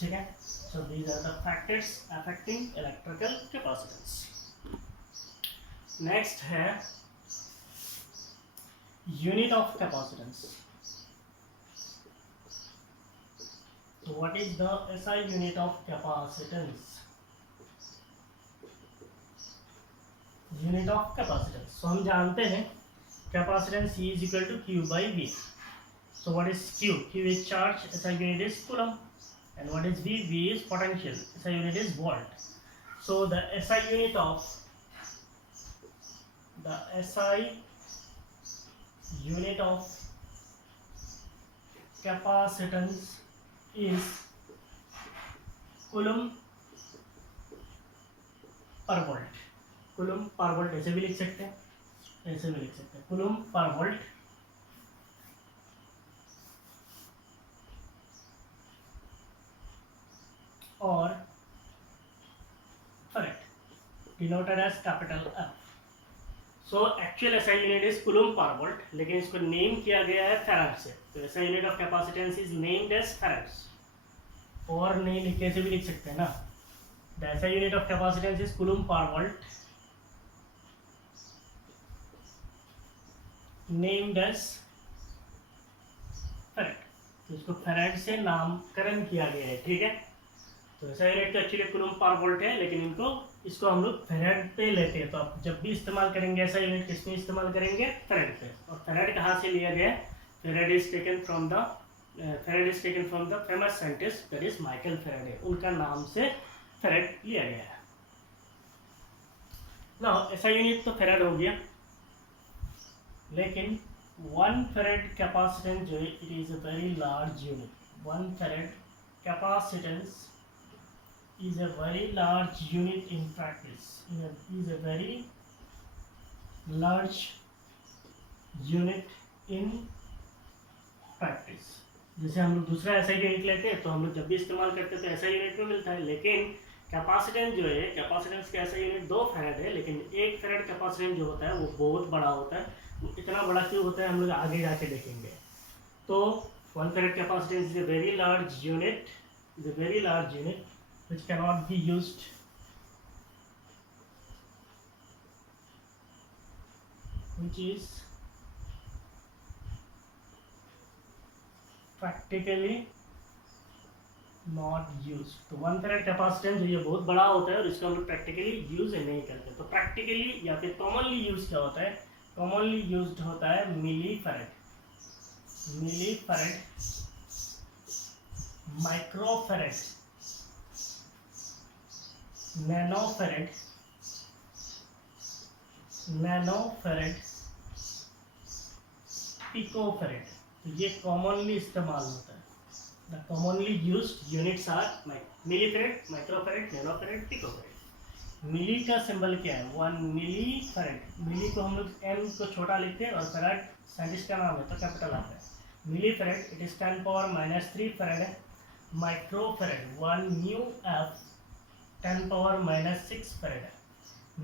ठीक है. So these are the factors affecting electrical capacitance. Next है unit of capacitance. So what is the SI unit of capacitance? Unit of capacitance. So हम जानते हैं capacitance E is equal to Q by V. So what is Q? Q is charge. SI unit is coulomb. And what is V? V is potential. SI unit is volt. So the SI unit of capacitance is coulomb per volt. coulomb per volt ऐसे भी लिख सकते हैं, ऐसे भी लिख सकते हैं. coulomb per volt और farad denoted as capital F. So actual SI unit is coulomb per volt, लेकिन इसको नेम किया गया है farad से. तो SI unit of capacitance is named as farads. और नहीं कैसे भी लिख सकते हैं ना. The SI unit of capacitance is coulomb per volt named as farad. तो इसको farad से नामकरण किया गया है. ठीक है. तो SI unit तो एक्चुअली coulomb per volt है, लेकिन इसको हम लोग farad पे लेते हैं. तो आप जब भी इस्तेमाल करेंगे SI unit किस में इस्तेमाल करेंगे? farad पे. और farad कहाँ से लिया गया? farad is taken from the famous scientist, that is Michael Faraday. उनका नाम से farad लिया गया है. Now SI unit तो farad हो गया, लेकिन 1 farad capacitance जो है, it is a very large unit. 1 farad capacitance is a very large unit in practice. Is a very large unit in practice. जैसे हम लोग दूसरा SI यूनिट लेते हैं तो हम लोग जब भी इस्तेमाल करते हैं तो SI यूनिट में मिलता है, लेकिन कैपेसिटेंस जो है, कैपेसिटेंस का SI यूनिट 2 फैराड है, लेकिन 1 फैराड कैपेसिटेंस जो होता है वो बहुत बड़ा होता है. इतना बड़ा क्यों होता है हम लोग आगे जाके देखेंगे. तो 1 farad capacitance is a very large unit, which cannot be used which is practically not used. तो 1 फैराड कैपेसिटेंस जो ये बहुत बड़ा होता है और इसको हम लोग प्रैक्टिकली यूज नहीं करते. तो प्रैक्टिकली या फिर कॉमनली यूज क्या होता है? कॉमनली यूज्ड होता है milli farad, micro farad, nano farad, picofarad. तो ये कॉमनली इस्तेमाल होता है। The commonly used units are millifarad, microfarad, nanofarad, picofarad. Milli का सिंबल क्या है? 1 मिली फेरेड। मिली को हम लोग एम को छोटा लिखते हैं और फेरेड साइंटिस्ट का नाम है तो कैपिटल आता है। मिली फेरेड इट इज 10⁻³ फेरेड है। माइक्रोफेरेड 1 म्यू एफ 10⁻⁻6 फेरेड है।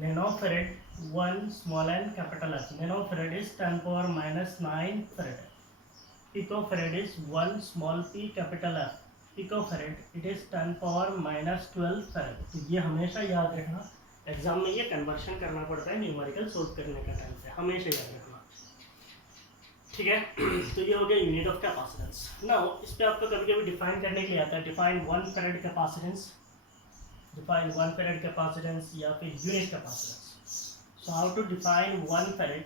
Nanofarad 1 small n capital F. Nanofarad is 10⁻⁹ farad है। Picofarad is 1 small p capital F. Picofarad it is 10⁻12 farad. तो ये हमेशा याद रखना, एग्जाम में ये कन्वर्शन करना पड़ता है न्यूमेरिकल सोल्व करने का टाइम से, हमेशा याद रखना, ठीक है। तो ये हो गया यूनिट ऑफ कैपेसिटेंस। नाउ इस पे आपको कभी कभी डिफाइन करने के लिए आता है, define 1 farad capacitance, define 1 farad capacitance या फिर unit capacitance. So how to define 1 farad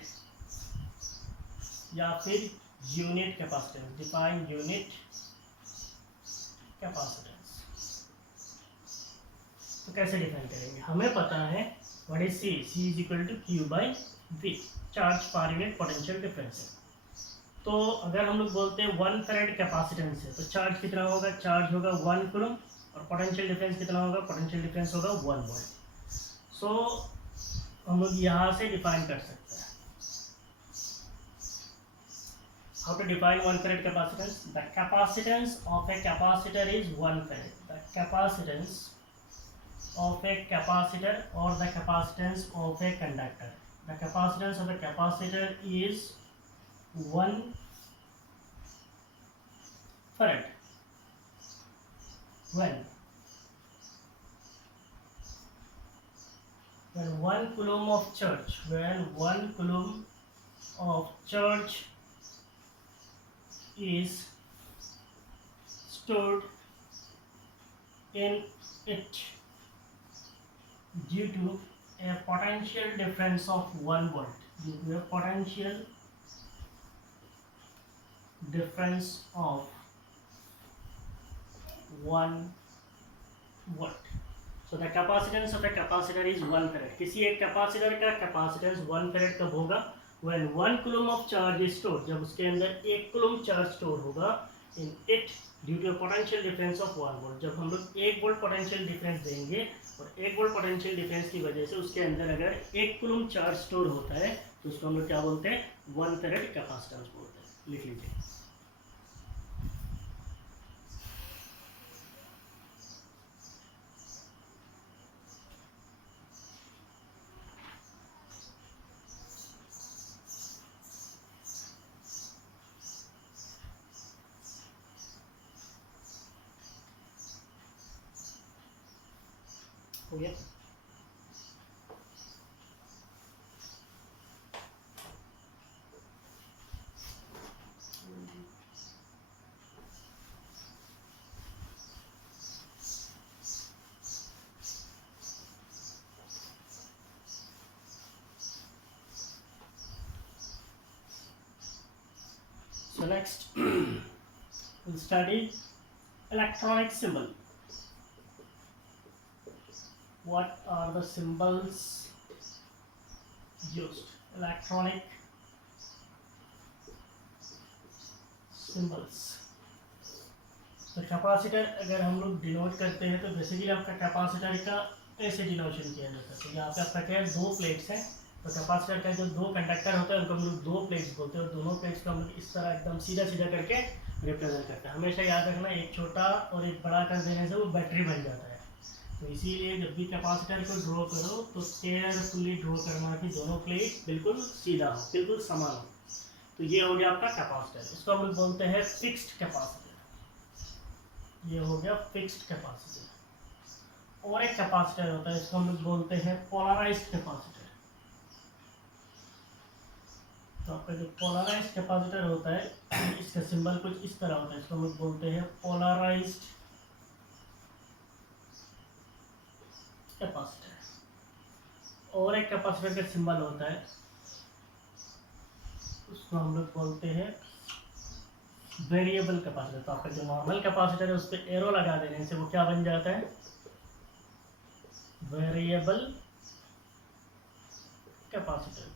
या फिर unit capacitance. Define unit capacitance. तो कैसे डिफाइन करेंगे? हमें पता है what is C. C is equal to Q by V, charge per unit potential difference है। तो अगर हम लोग बोलते हैं 1 फेरेड कैपेसिटेंस है तो चार्ज कितना होगा? चार्ज होगा 1 कूलम और पोटेंशियल डिफरेंस कितना होगा? पोटेंशियल डिफरेंस होगा 1 वोल्ट। सो हम लोग यहाँ से डिफाइन कर सकते हैं। How to define 1 farad capacitance? The capacitance of a capacitor is 1 farad. The capacitance of a capacitor or the capacitance of a conductor. The capacitance of a capacitor is 1 farad. When 1 coulomb of charge, when 1 coulomb of charge is stored in it due to a potential difference of 1 volt, due to a potential difference of 1 volt. So the capacitance of a capacitor is 1 farad. किसी एक capacitor का capacitance 1 farad कब होगा? When 1 coulomb of charge is stored, जब उसके अंदर 1 coulomb charge store होगा in it due to a potential difference of 1 volt. जब हम लोग 1 वोल्ट पोटेंशियल डिफरेंस देंगे और 1 वोल्ट पोटेंशियल डिफरेंस की वजह से उसके अंदर अगर 1 coulomb चार्ज स्टोर होता है तो उसको हम लोग क्या बोलते हैं? 1 farad कैपेसिटेंस बोलते हैं। लिख लीजिए। हो गया? So next we'll study electronic symbol. What are the symbols used? Electronic symbols. तो कैपेसिटर अगर हम लोग डिनोट करते हैं तो बेसिकली आपका कैपेसिटर का ऐसे डिनोशन किया जाता है। तो यहाँ पे आपका क्या है? 2 प्लेट्स हैं। तो कैपेसिटर का जो 2 कंडक्टर होता है उनको हम लोग 2 प्लेट्स बोलते हैं और दोनों प्लेट्स को हम लोग इस तरह एकदम सीधा सीधा करके रिप्रेजेंट करते हैं। हमेशा याद रखना, एक छोटा और एक बड़ा कर देने से वो बैटरी बन जाता है। तो इसीलिए जब भी कैपेसिटर को ड्रॉ करो तो केयरफुली ड्रॉ करना कि दोनों प्लेट बिल्कुल सीधा हो, बिल्कुल समान हो। तो ये हो गया आपका कैपेसिटर। इसको हम लोग बोलते हैं फिक्स्ड कैपेसिटर। ये हो गया फिक्स्ड कैपेसिटर। और एक कैपेसिटर होता है, इसको हम लोग बोलते हैं पोलराइज्ड कैपेसिटर। तो आपका जो पोलराइज्ड कैपेसिटर होता है इसका सिंबल कुछ इस तरह होता है। इसको हम लोग बोलते हैं पोलराइज्ड कैपेसिटर। और एक कैपेसिटर का सिंबल होता है, उसको हम लोग बोलते हैं वेरिएबल कैपेसिटर। तो आपका जो नॉर्मल कैपेसिटर है उस पर एरो लगा देने से वो क्या बन जाता है? Variable capacitor.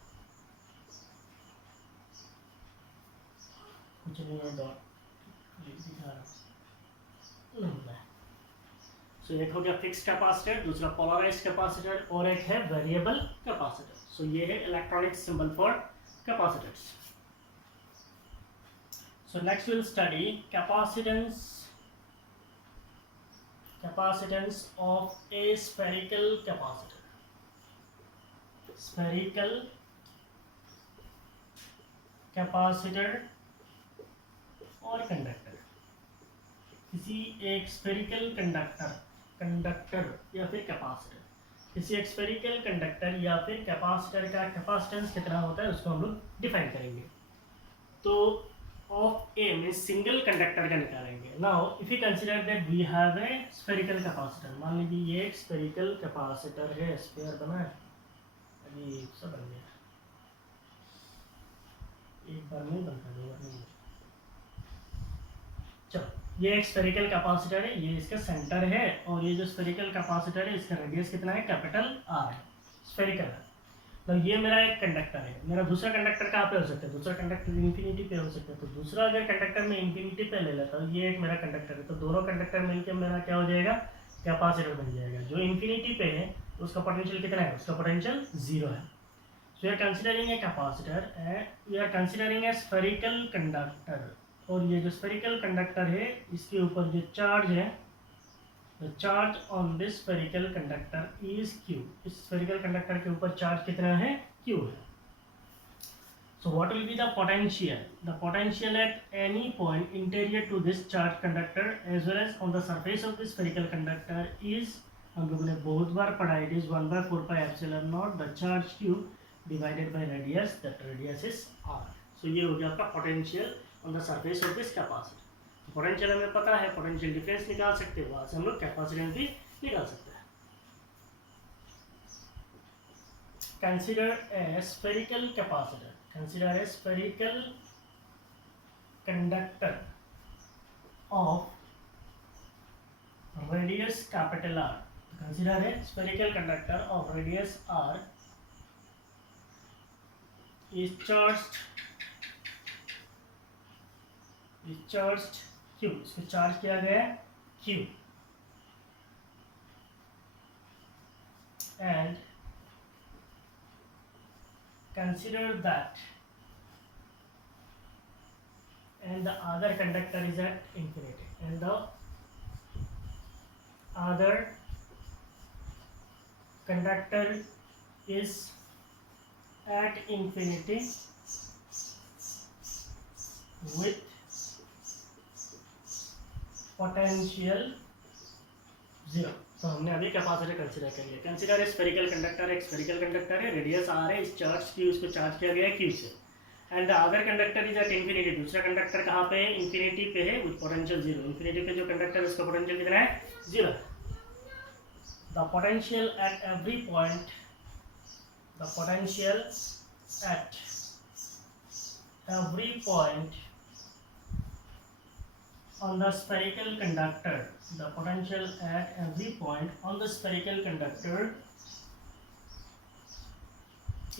कुछ नहीं है, डॉट दिखा रहा नहीं। सो एक हो गया फिक्स्ड कैपेसिटर, दूसरा पोलराइज्ड कैपेसिटर और एक है वेरिएबल कैपेसिटर। सो ये है electronic symbol for capacitors. So next will study capacitance of a spherical capacitor। spherical capacitor और कंडक्टर, किसी एक स्फेरिकल कंडक्टर या फिर कैपेसिटर, किसी एक स्फेरिकल कंडक्टर या फिर कैपेसिटर का कैपेसिटेंस कितना होता है उसको हम लोग डिफाइन करेंगे। तो of a mean single conductor का निकालेंगे। Now if you consider that we have a spherical capacitor, मान लीजिए ये एक स्फेरिकल कैपेसिटर है, स्फीयर बना है, अभी सब बन गया, एक बार में बनता, दो बार नहीं। चलो, ये एक स्फेरिकल कैपेसिटर है, ये इसका सेंटर है, और ये जो स्फेरिकल कैपेसिटर है इसका रेडियस कितना है, कैपिटल आर है, स्फेरिकल है। तो ये मेरा एक कंडक्टर है, मेरा दूसरा कंडक्टर कहाँ पे हो सकता है, दूसरा कंडक्टर इन्फिनिटी पे हो सकता है। तो दूसरा अगर कंडक्टर मैं इन्फिनिटी पे ले लेता हूँ, ये एक मेरा कंडक्टर है, तो दोनों कंडक्टर मिलकर मेरा क्या हो जाएगा, कैपेसिटर बन जाएगा। जो इन्फिनिटी पे है उसका पोटेंशियल कितना है, उसका पोटेंशियल 0 है। So we are considering a capacitor and we are considering a spherical conductor, और ये जो स्फेरिकल कंडक्टर है इसके ऊपर जो चार्ज है, the charge on this spherical conductor is Q। इस स्फेरिकल कंडक्टर के ऊपर चार्ज कितना है, Q है। So what will be the potential, the potential at any point interior to this charge conductor as well as on the surface of this spherical conductor is, हम लोगों ने बहुत बार पढ़ा, it is 1/4πε0 the charge Q divided by radius, that radius is R। So ये हो गया आपका potential on the surface of this capacitor. Potential हमें पता है, पोटेंशियल डिफरेंस निकाल सकते हैं, वहां से हम लोग कैपेसिटेंस भी निकाल सकते हैं। Consider a spherical capacitor, consider a spherical conductor of radius capital R। Consider a spherical conductor of radius R is charged Q, इसको चार्ज किया गया है Q, and consider that and the other conductor is at infinity, and the other conductor is at infinity with potential 0। तो हमने अभी capacitor consider कर लिया। Consider spherical conductor, एक स्फेरिकल कंडक्टर है, रेडियस आर है, इस चार्ज की उसको चार्ज किया गया है Q से, and the other conductor is at infinity, दूसरा कंडक्टर कहाँ पे है, इंफिनिटी पे है, विद पोटेंशियल 0। इंफिनिटी पे जो कंडक्टर है उसका पोटेंशियल कितना है, 0। The potential at every point, the potential eight every point on the spherical conductor, the potential at every point on the spherical conductor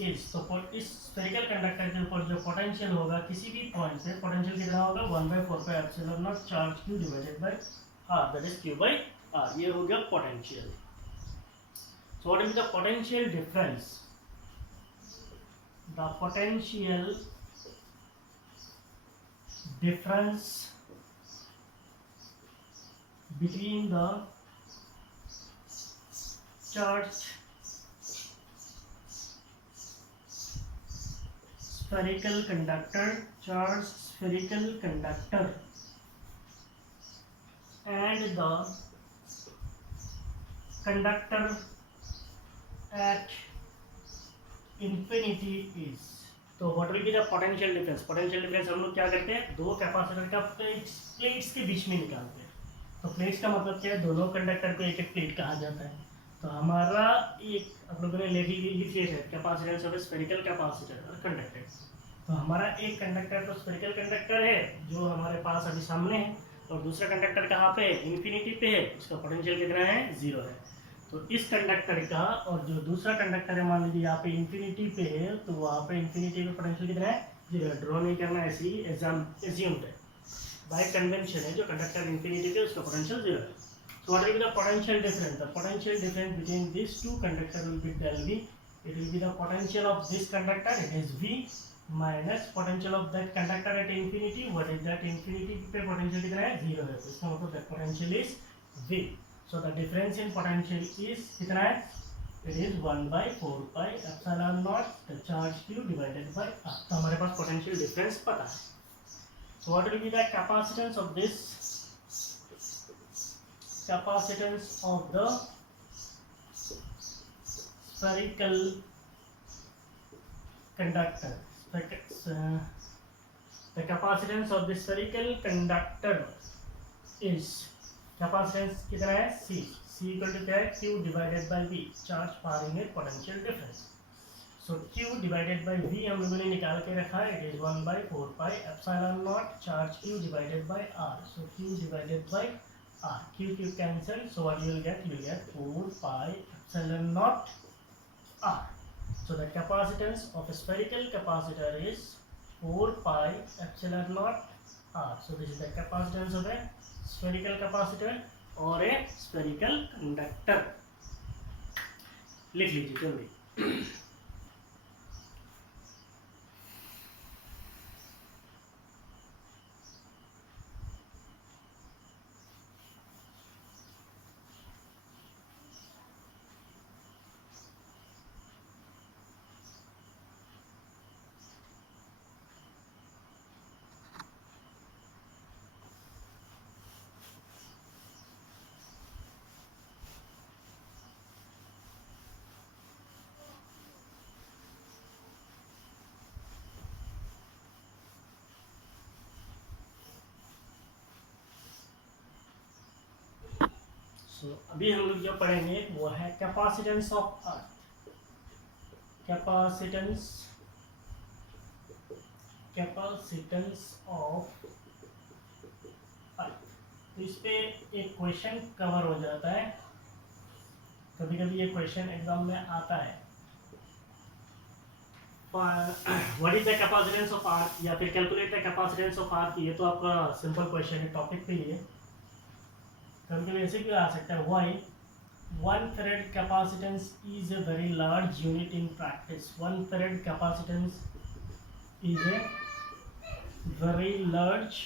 is, तो इस spherical conductor के ऊपर जो potential होगा किसी भी point पे, potential कितना होगा 1/4πε0 charge Q divided by R, that is Q by R। ये हो गया potential। So what is the potential difference? The potential difference between the charged spherical conductor, charged spherical conductor and the conductor at infinity is, तो what will be the potential difference. Potential difference हम लोग क्या करते हैं, दो capacitor का plates के बीच में निकालते हैं। तो प्लेट्स का मतलब क्या है, दोनों कंडक्टर को एक एक प्लेट कहा जाता है। तो हमारा एक हम लोगों ने लिख लिया है कैपेसिटेंस ऑफ स्फेरिकल कैपेसिटर और कंडक्टर। तो हमारा एक कंडक्टर तो स्फेरिकल कंडक्टर है जो हमारे पास अभी सामने है, और दूसरा कंडक्टर कहाँ पे है, इन्फिनिटी पे है, उसका पोटेंशियल कितना है, 0 है। तो इस कंडक्टर का और जो दूसरा कंडक्टर है मान लीजिए यहाँ पे इन्फिनिटी पे है, तो वहाँ पे इन्फिनिटी पे पोटेंशियल कितना है, जीरो ड्रॉ नहीं करना, ऐसे ही एज्यूम्ड है बाय कन्वेंशन है, जो कंडक्टर इन्फिनिटी है उसका पोटेंशियल जीरो है. So what will be the potential difference? The potential difference between these two conductor will be del V. It will be the potential of this conductor, it is V, minus potential of that conductor at infinity. What is that infinity पे potential कितना है? Zero है. तो इसका मतलब that potential is V. So the difference in potential is कितना है? It is 1 by 4 pi epsilon naught the charge Q divided by R. तो हमारे पास potential difference पता है. So what will be the capacitance of this? Capacitance of the spherical conductor. The capacitance of the spherical conductor is capacitance कितना है? C. C equal to क्या है? Q divided by V. Charge per unit potential difference. So Q divided by V हम लोगों ने निकाल के रखा है. It is 1 by 4 pi epsilon naught charge Q divided by R. So Q divided by R. Q cancel. So what you will get? You will get 4 pi epsilon naught R. So the capacitance of a spherical capacitor is 4 pi epsilon naught R. So this is the capacitance of a spherical capacitor or a spherical conductor. लिख लीजिए जल्दी. So, अभी हम लोग जो पढ़ेंगे वो है capacitance of earth. Capacitance of अर्थ. तो इस पे एक क्वेश्चन कवर हो जाता है. कभी कभी ये क्वेश्चन एग्जाम में आता है. What is the capacitance of अर्थ या फिर कैलकुलेट द कैपेसिटेंस ऑफ अर्थ. ये तो आपका सिंपल क्वेश्चन है, टॉपिक पे ही है. कभी ऐसे क्यों आ सकता है? Why 1 farad capacitance is a very large unit in practice. 1 farad capacitance is a very large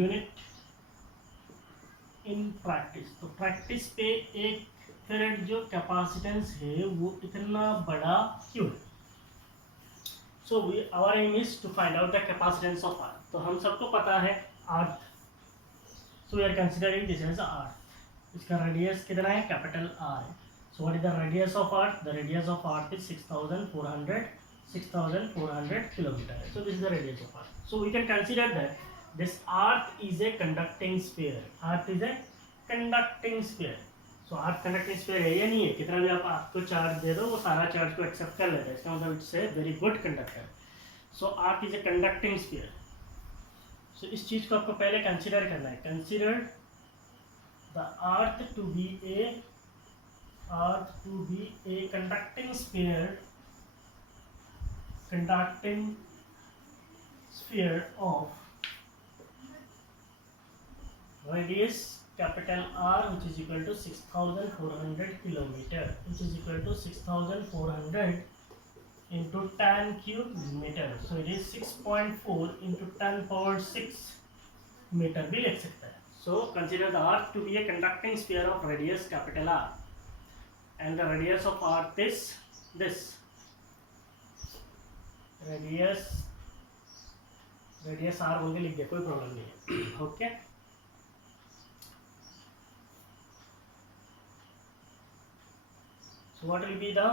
unit in practice. तो प्रैक्टिस पे 1 farad जो कैपेसिटेंस है वो इतना बड़ा क्यों है? So our aim is to find out the capacitance of earth. तो हम सबको पता है अर्थ. So we are considering this as Earth. इसका radius कितना है? Capital R है. So what is the radius of Earth? The radius of Earth is 6,400 kilometer. So this is the radius of Earth. So we can consider that this Earth is a conducting sphere. Earth is a conducting sphere. So Earth conducting sphere है या नहीं है? कितना भी आप Earth को charge दे दो वो सारा चार्ज को एक्सेप्ट कर लेता है. इसका मतलब it's a very good conductor. So Earth is a conducting sphere. So इस चीज को आपको पहले कंसीडर करना है. Consider the earth to be a conducting sphere of radius capital R which is equal to 6,400 kilometer, which is equal to 6,400 into 10 cube meter. So it is 6.4 into 10 power 6 meter भी लिख सकता है. So consider the earth to be a conducting sphere of radius capital R, and the radius of earth is this. radius R बोल के लिख दिया, कोई problem नहीं है. Okay. So what will be the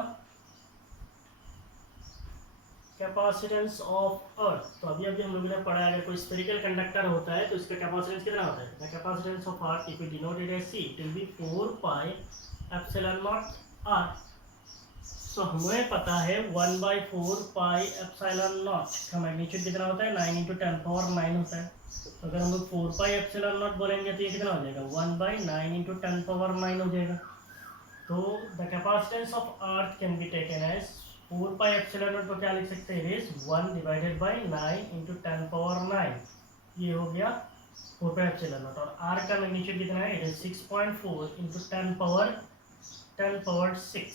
capacitance of अर्थ. तो अभी हम लोगों ने पढ़ा है अगर कोई स्फेरिकल कंडक्टर होता है तो इसका कैपेसिटेंस कितना होता है? The capacitance of earth if we denote it as C, it will be 4 pi epsilon naught R. So हमें पता है 1 by 4 pi epsilon naught का मैग्नीट्यूड कितना होता है? 9 into 10 power 9 होता है. तो अगर हम लोग 4 pi epsilon naught बोलेंगे तो ये कितना हो जाएगा? 1 by 9 into 10 power 9 हो जाएगा. तो the capacitance of earth can be taken as 4 pi epsilon naught को क्या लिख सकते हैं, it is 1 divided by 9 into 10 power 9, ये हो गया 4 पाई एप्सिलॉन नॉट। और आर का मैग्नीट्यूड कितना है, it is 6.4 into 10 power 6।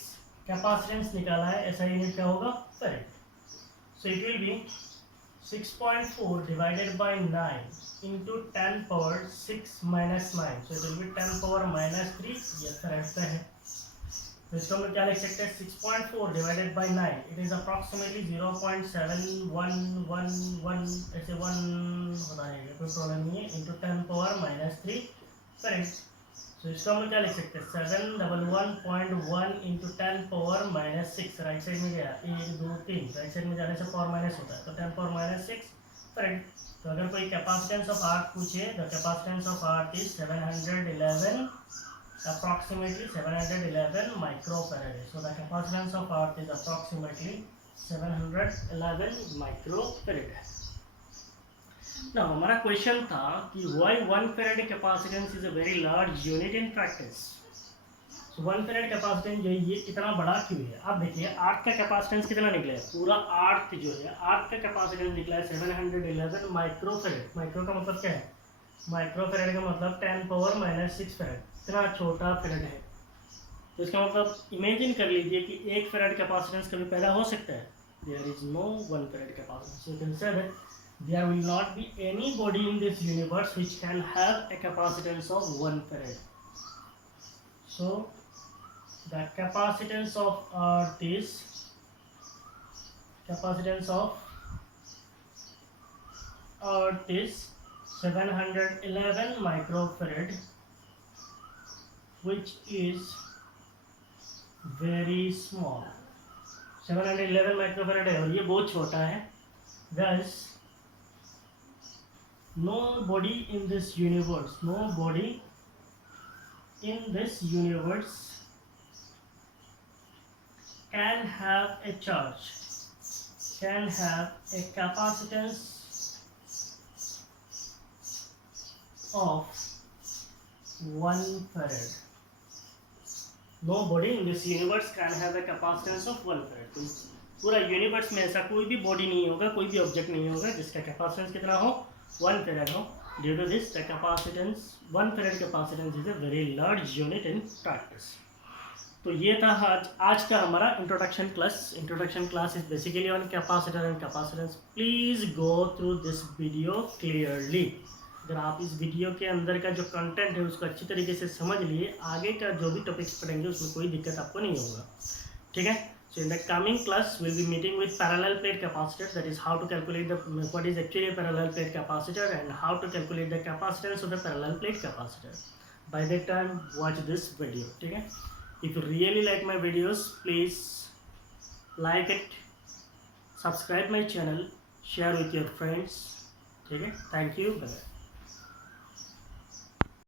Capacitance निकाला है, ऐसा यूनिट क्या होगा, farad. So it will be 6.4 divided by 9 into 10 power 6 minus 9, so it will be 10 power minus 3, ये फैराड का है। तो इसको हम क्या लिख सकते हैं, 6.4 divided by 9, it is approximately 0.7111, ऐसे 1 होता रहेगा, कोई प्रॉब्लम नहीं है, into 10 power minus 3 फैराड। तो इसको हम क्या लिख सकते हैं, 711.1 into 10 power minus 6, right side में गया 1 2 3, राइट साइड में जाने से पावर माइनस होता है, तो 10 पावर माइनस 6 फैराड। तो अगर कोई कैपेसिटेंस ऑफ आर्ट पूछे, the capacitance of earth is 711, approximately 711 microfarad है। So the capacitance of earth is approximately 711 microfarad है। ना हमारा क्वेश्चन था कि why 1 farad capacitance is a very large unit in practice। so 1 farad capacitance जो ये इतना बड़ा क्यों है। आप देखिए आर्ट का कैपेसिटेंस कितना निकला है, पूरा आर्ट जो है, आर्ट का कैपेसिटेंस निकला है 711 माइक्रोफैराड। माइक्रो का मतलब क्या है, माइक्रोफैराड का मतलब 10 पावर माइनस 6 फैराड, इतना छोटा फैराड है। तो इसका मतलब इमेजिन कर लीजिए कि 1 फैराड कैपेसिटेंस कभी पैदा हो सकता है, there is no 1 farad capacitance. So you can say that there will not be any body in this universe which can have a capacitance of 1 farad. So the capacitance of earth is 711 microfarad, which is very small। 711 microfarad है और ये बहुत छोटा है। Thus nobody in this universe can have a charge, can have a capacitance of 1 farad। nobody in this universe can have a capacitance of 1 farad। तो पूरा universe में ऐसा कोई भी बॉडी नहीं होगा, कोई भी ऑब्जेक्ट नहीं होगा जिसका कैपेसिटेंस कितना हो, 1 farad हो। Due to this, the capacitance 1 farad capacitance is a very large unit in practice। तो ये था आज का हमारा introduction class. Introduction class is basically on capacitor and capacitance. Please go through this video clearly. अगर आप इस वीडियो के अंदर का जो कंटेंट है उसको अच्छी तरीके से समझ लिए, आगे का जो भी टॉपिक्स पढ़ेंगे उसमें कोई दिक्कत आपको नहीं होगा, ठीक है। So in the coming class, we'll be meeting with parallel plate capacitor. That is how to calculate what is actually a parallel plate capacitor and how to calculate the capacitance of the parallel plate capacitor. By that time, watch this video. Okay? If you really like my videos, please like it, subscribe my channel, share with your friends. Okay? Thank you. Bye.